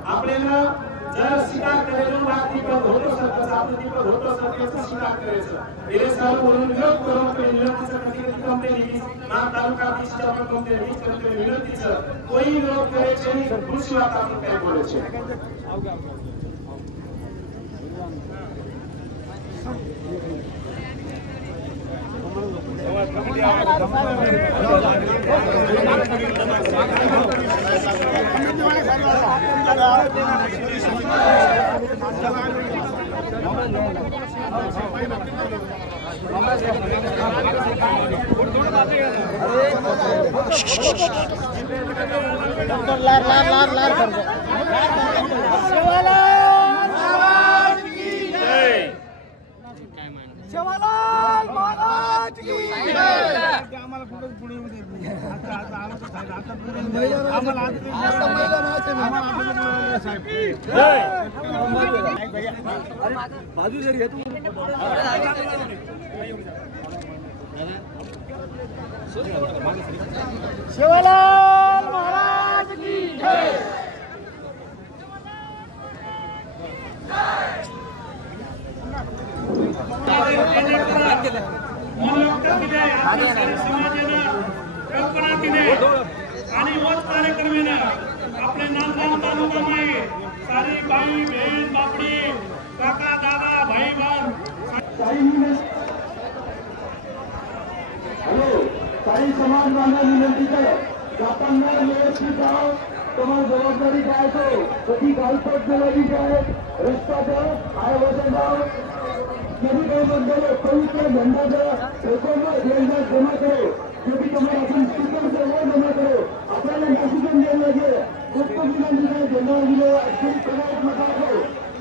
आपल्याला जर स्वीकार केलेलं बातमी पण होतो सरकारचा आपण दीपक होतो सरकारचा स्वीकार करायचं गेले सर्व म्हणून विरोध करून विनंतीचं प्रतिनिधी कंपनी ना तालुका दिसच्या पण कंपनी करते विनंतीचं कोई विरोध करायचे नाही कृषी वाद आपण काय बोलायचे लार लार लार लार करतो शिवलाल महाराज की आम्हाला पुढे बाजू जरी शिवलाल महाराज की जय कल्पना केली आणि होत कार्यक्रमाने आपले नांदगाव तालुक्यामध्ये सारी बाई बहीण बापडी काका दादा भाई बहन काही समाज बांधव विनंती करा जाताना व्यवस्थित राहा तुम्हाला जबाबदारी काय असो कधी गालपट झालेली काय रस्त्याचं काय वजन जाव कधी काही बंदर पवित्र झंडाचा झेंडा जमा करो क्योंकि तुम्हारा अपन स्पीकर से वो जमा करो आपल्याला मॅसेजन द्यायला लागेल गुप्त विनंती झेंडा दिलो अशी करायला नका हो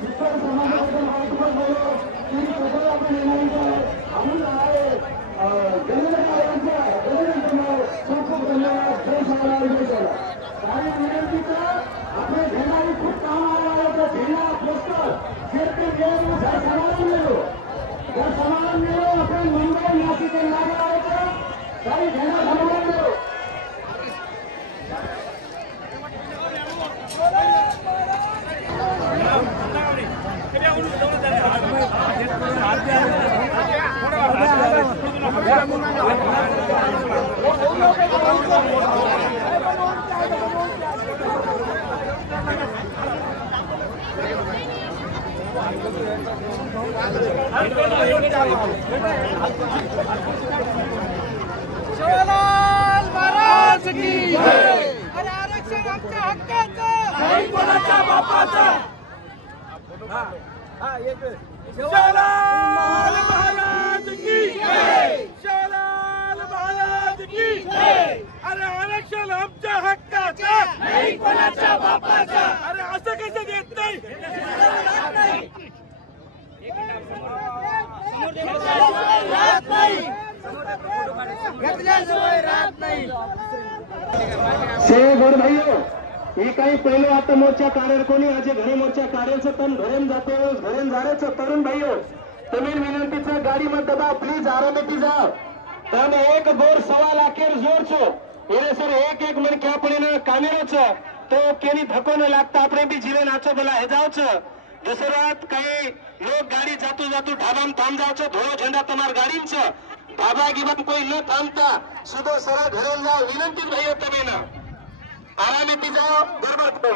इतर समाजाबद्दल वाईटपण बोलो की सगळं आपण येणार आपण आहे खूप खूप धन्यवाद जय शाळा जय शाळा काही विनंतीचा આપણે જેનાથી ખૂબ કામ આવ્યા તો જેના પોસ્ટર જે તે સમાધાન મેળો આપણે મુંબઈ નાસીને લાગે આવે છે काही જેના સમાધાન મેળો शिवलाल महाराज की जय अरे आरक्षण आमच्या हक्काचं नाही कोणाच्या बापाचं शिवलाल महाराज की जय शिवलाल महाराज की जय अरे आरक्षण आमच्या हक्काचं नाही नाही कोणाच्या बापाचा. अरे असं कसं देत नाही. गोड भाईओ ही काही पहिलो आता मोर्चा काढेल कोणी आज घरी मोर्चा काढायचं तन घरेन जातो घरेन जाण्याचं तरुण भाईओ तुम्ही विनंतीचं गाडीमध्ये दबा प्लीज आरामेती जा तन एक बोर सवा लाखेर जोर छो એને સર એક એક મણ ક્યાં પણ એનો કામેરો છે તો કેની ધક્કો ન લાગતા આપણે બી જીવે નાચો બોલા હે જાવ છે દશરથ કઈ લોક ગાડી જાતું જાતું ઢાબામાં થામ જાવ છો ધોળો ઝંડા તમાર ગાડી છે ઢાબા ગીબા કોઈ ન થામતા સીધો સરળ ઘરે જાવ વિનંતી ભાઈઓ તમે ના આરામેથી જાઓ ગરબા કરો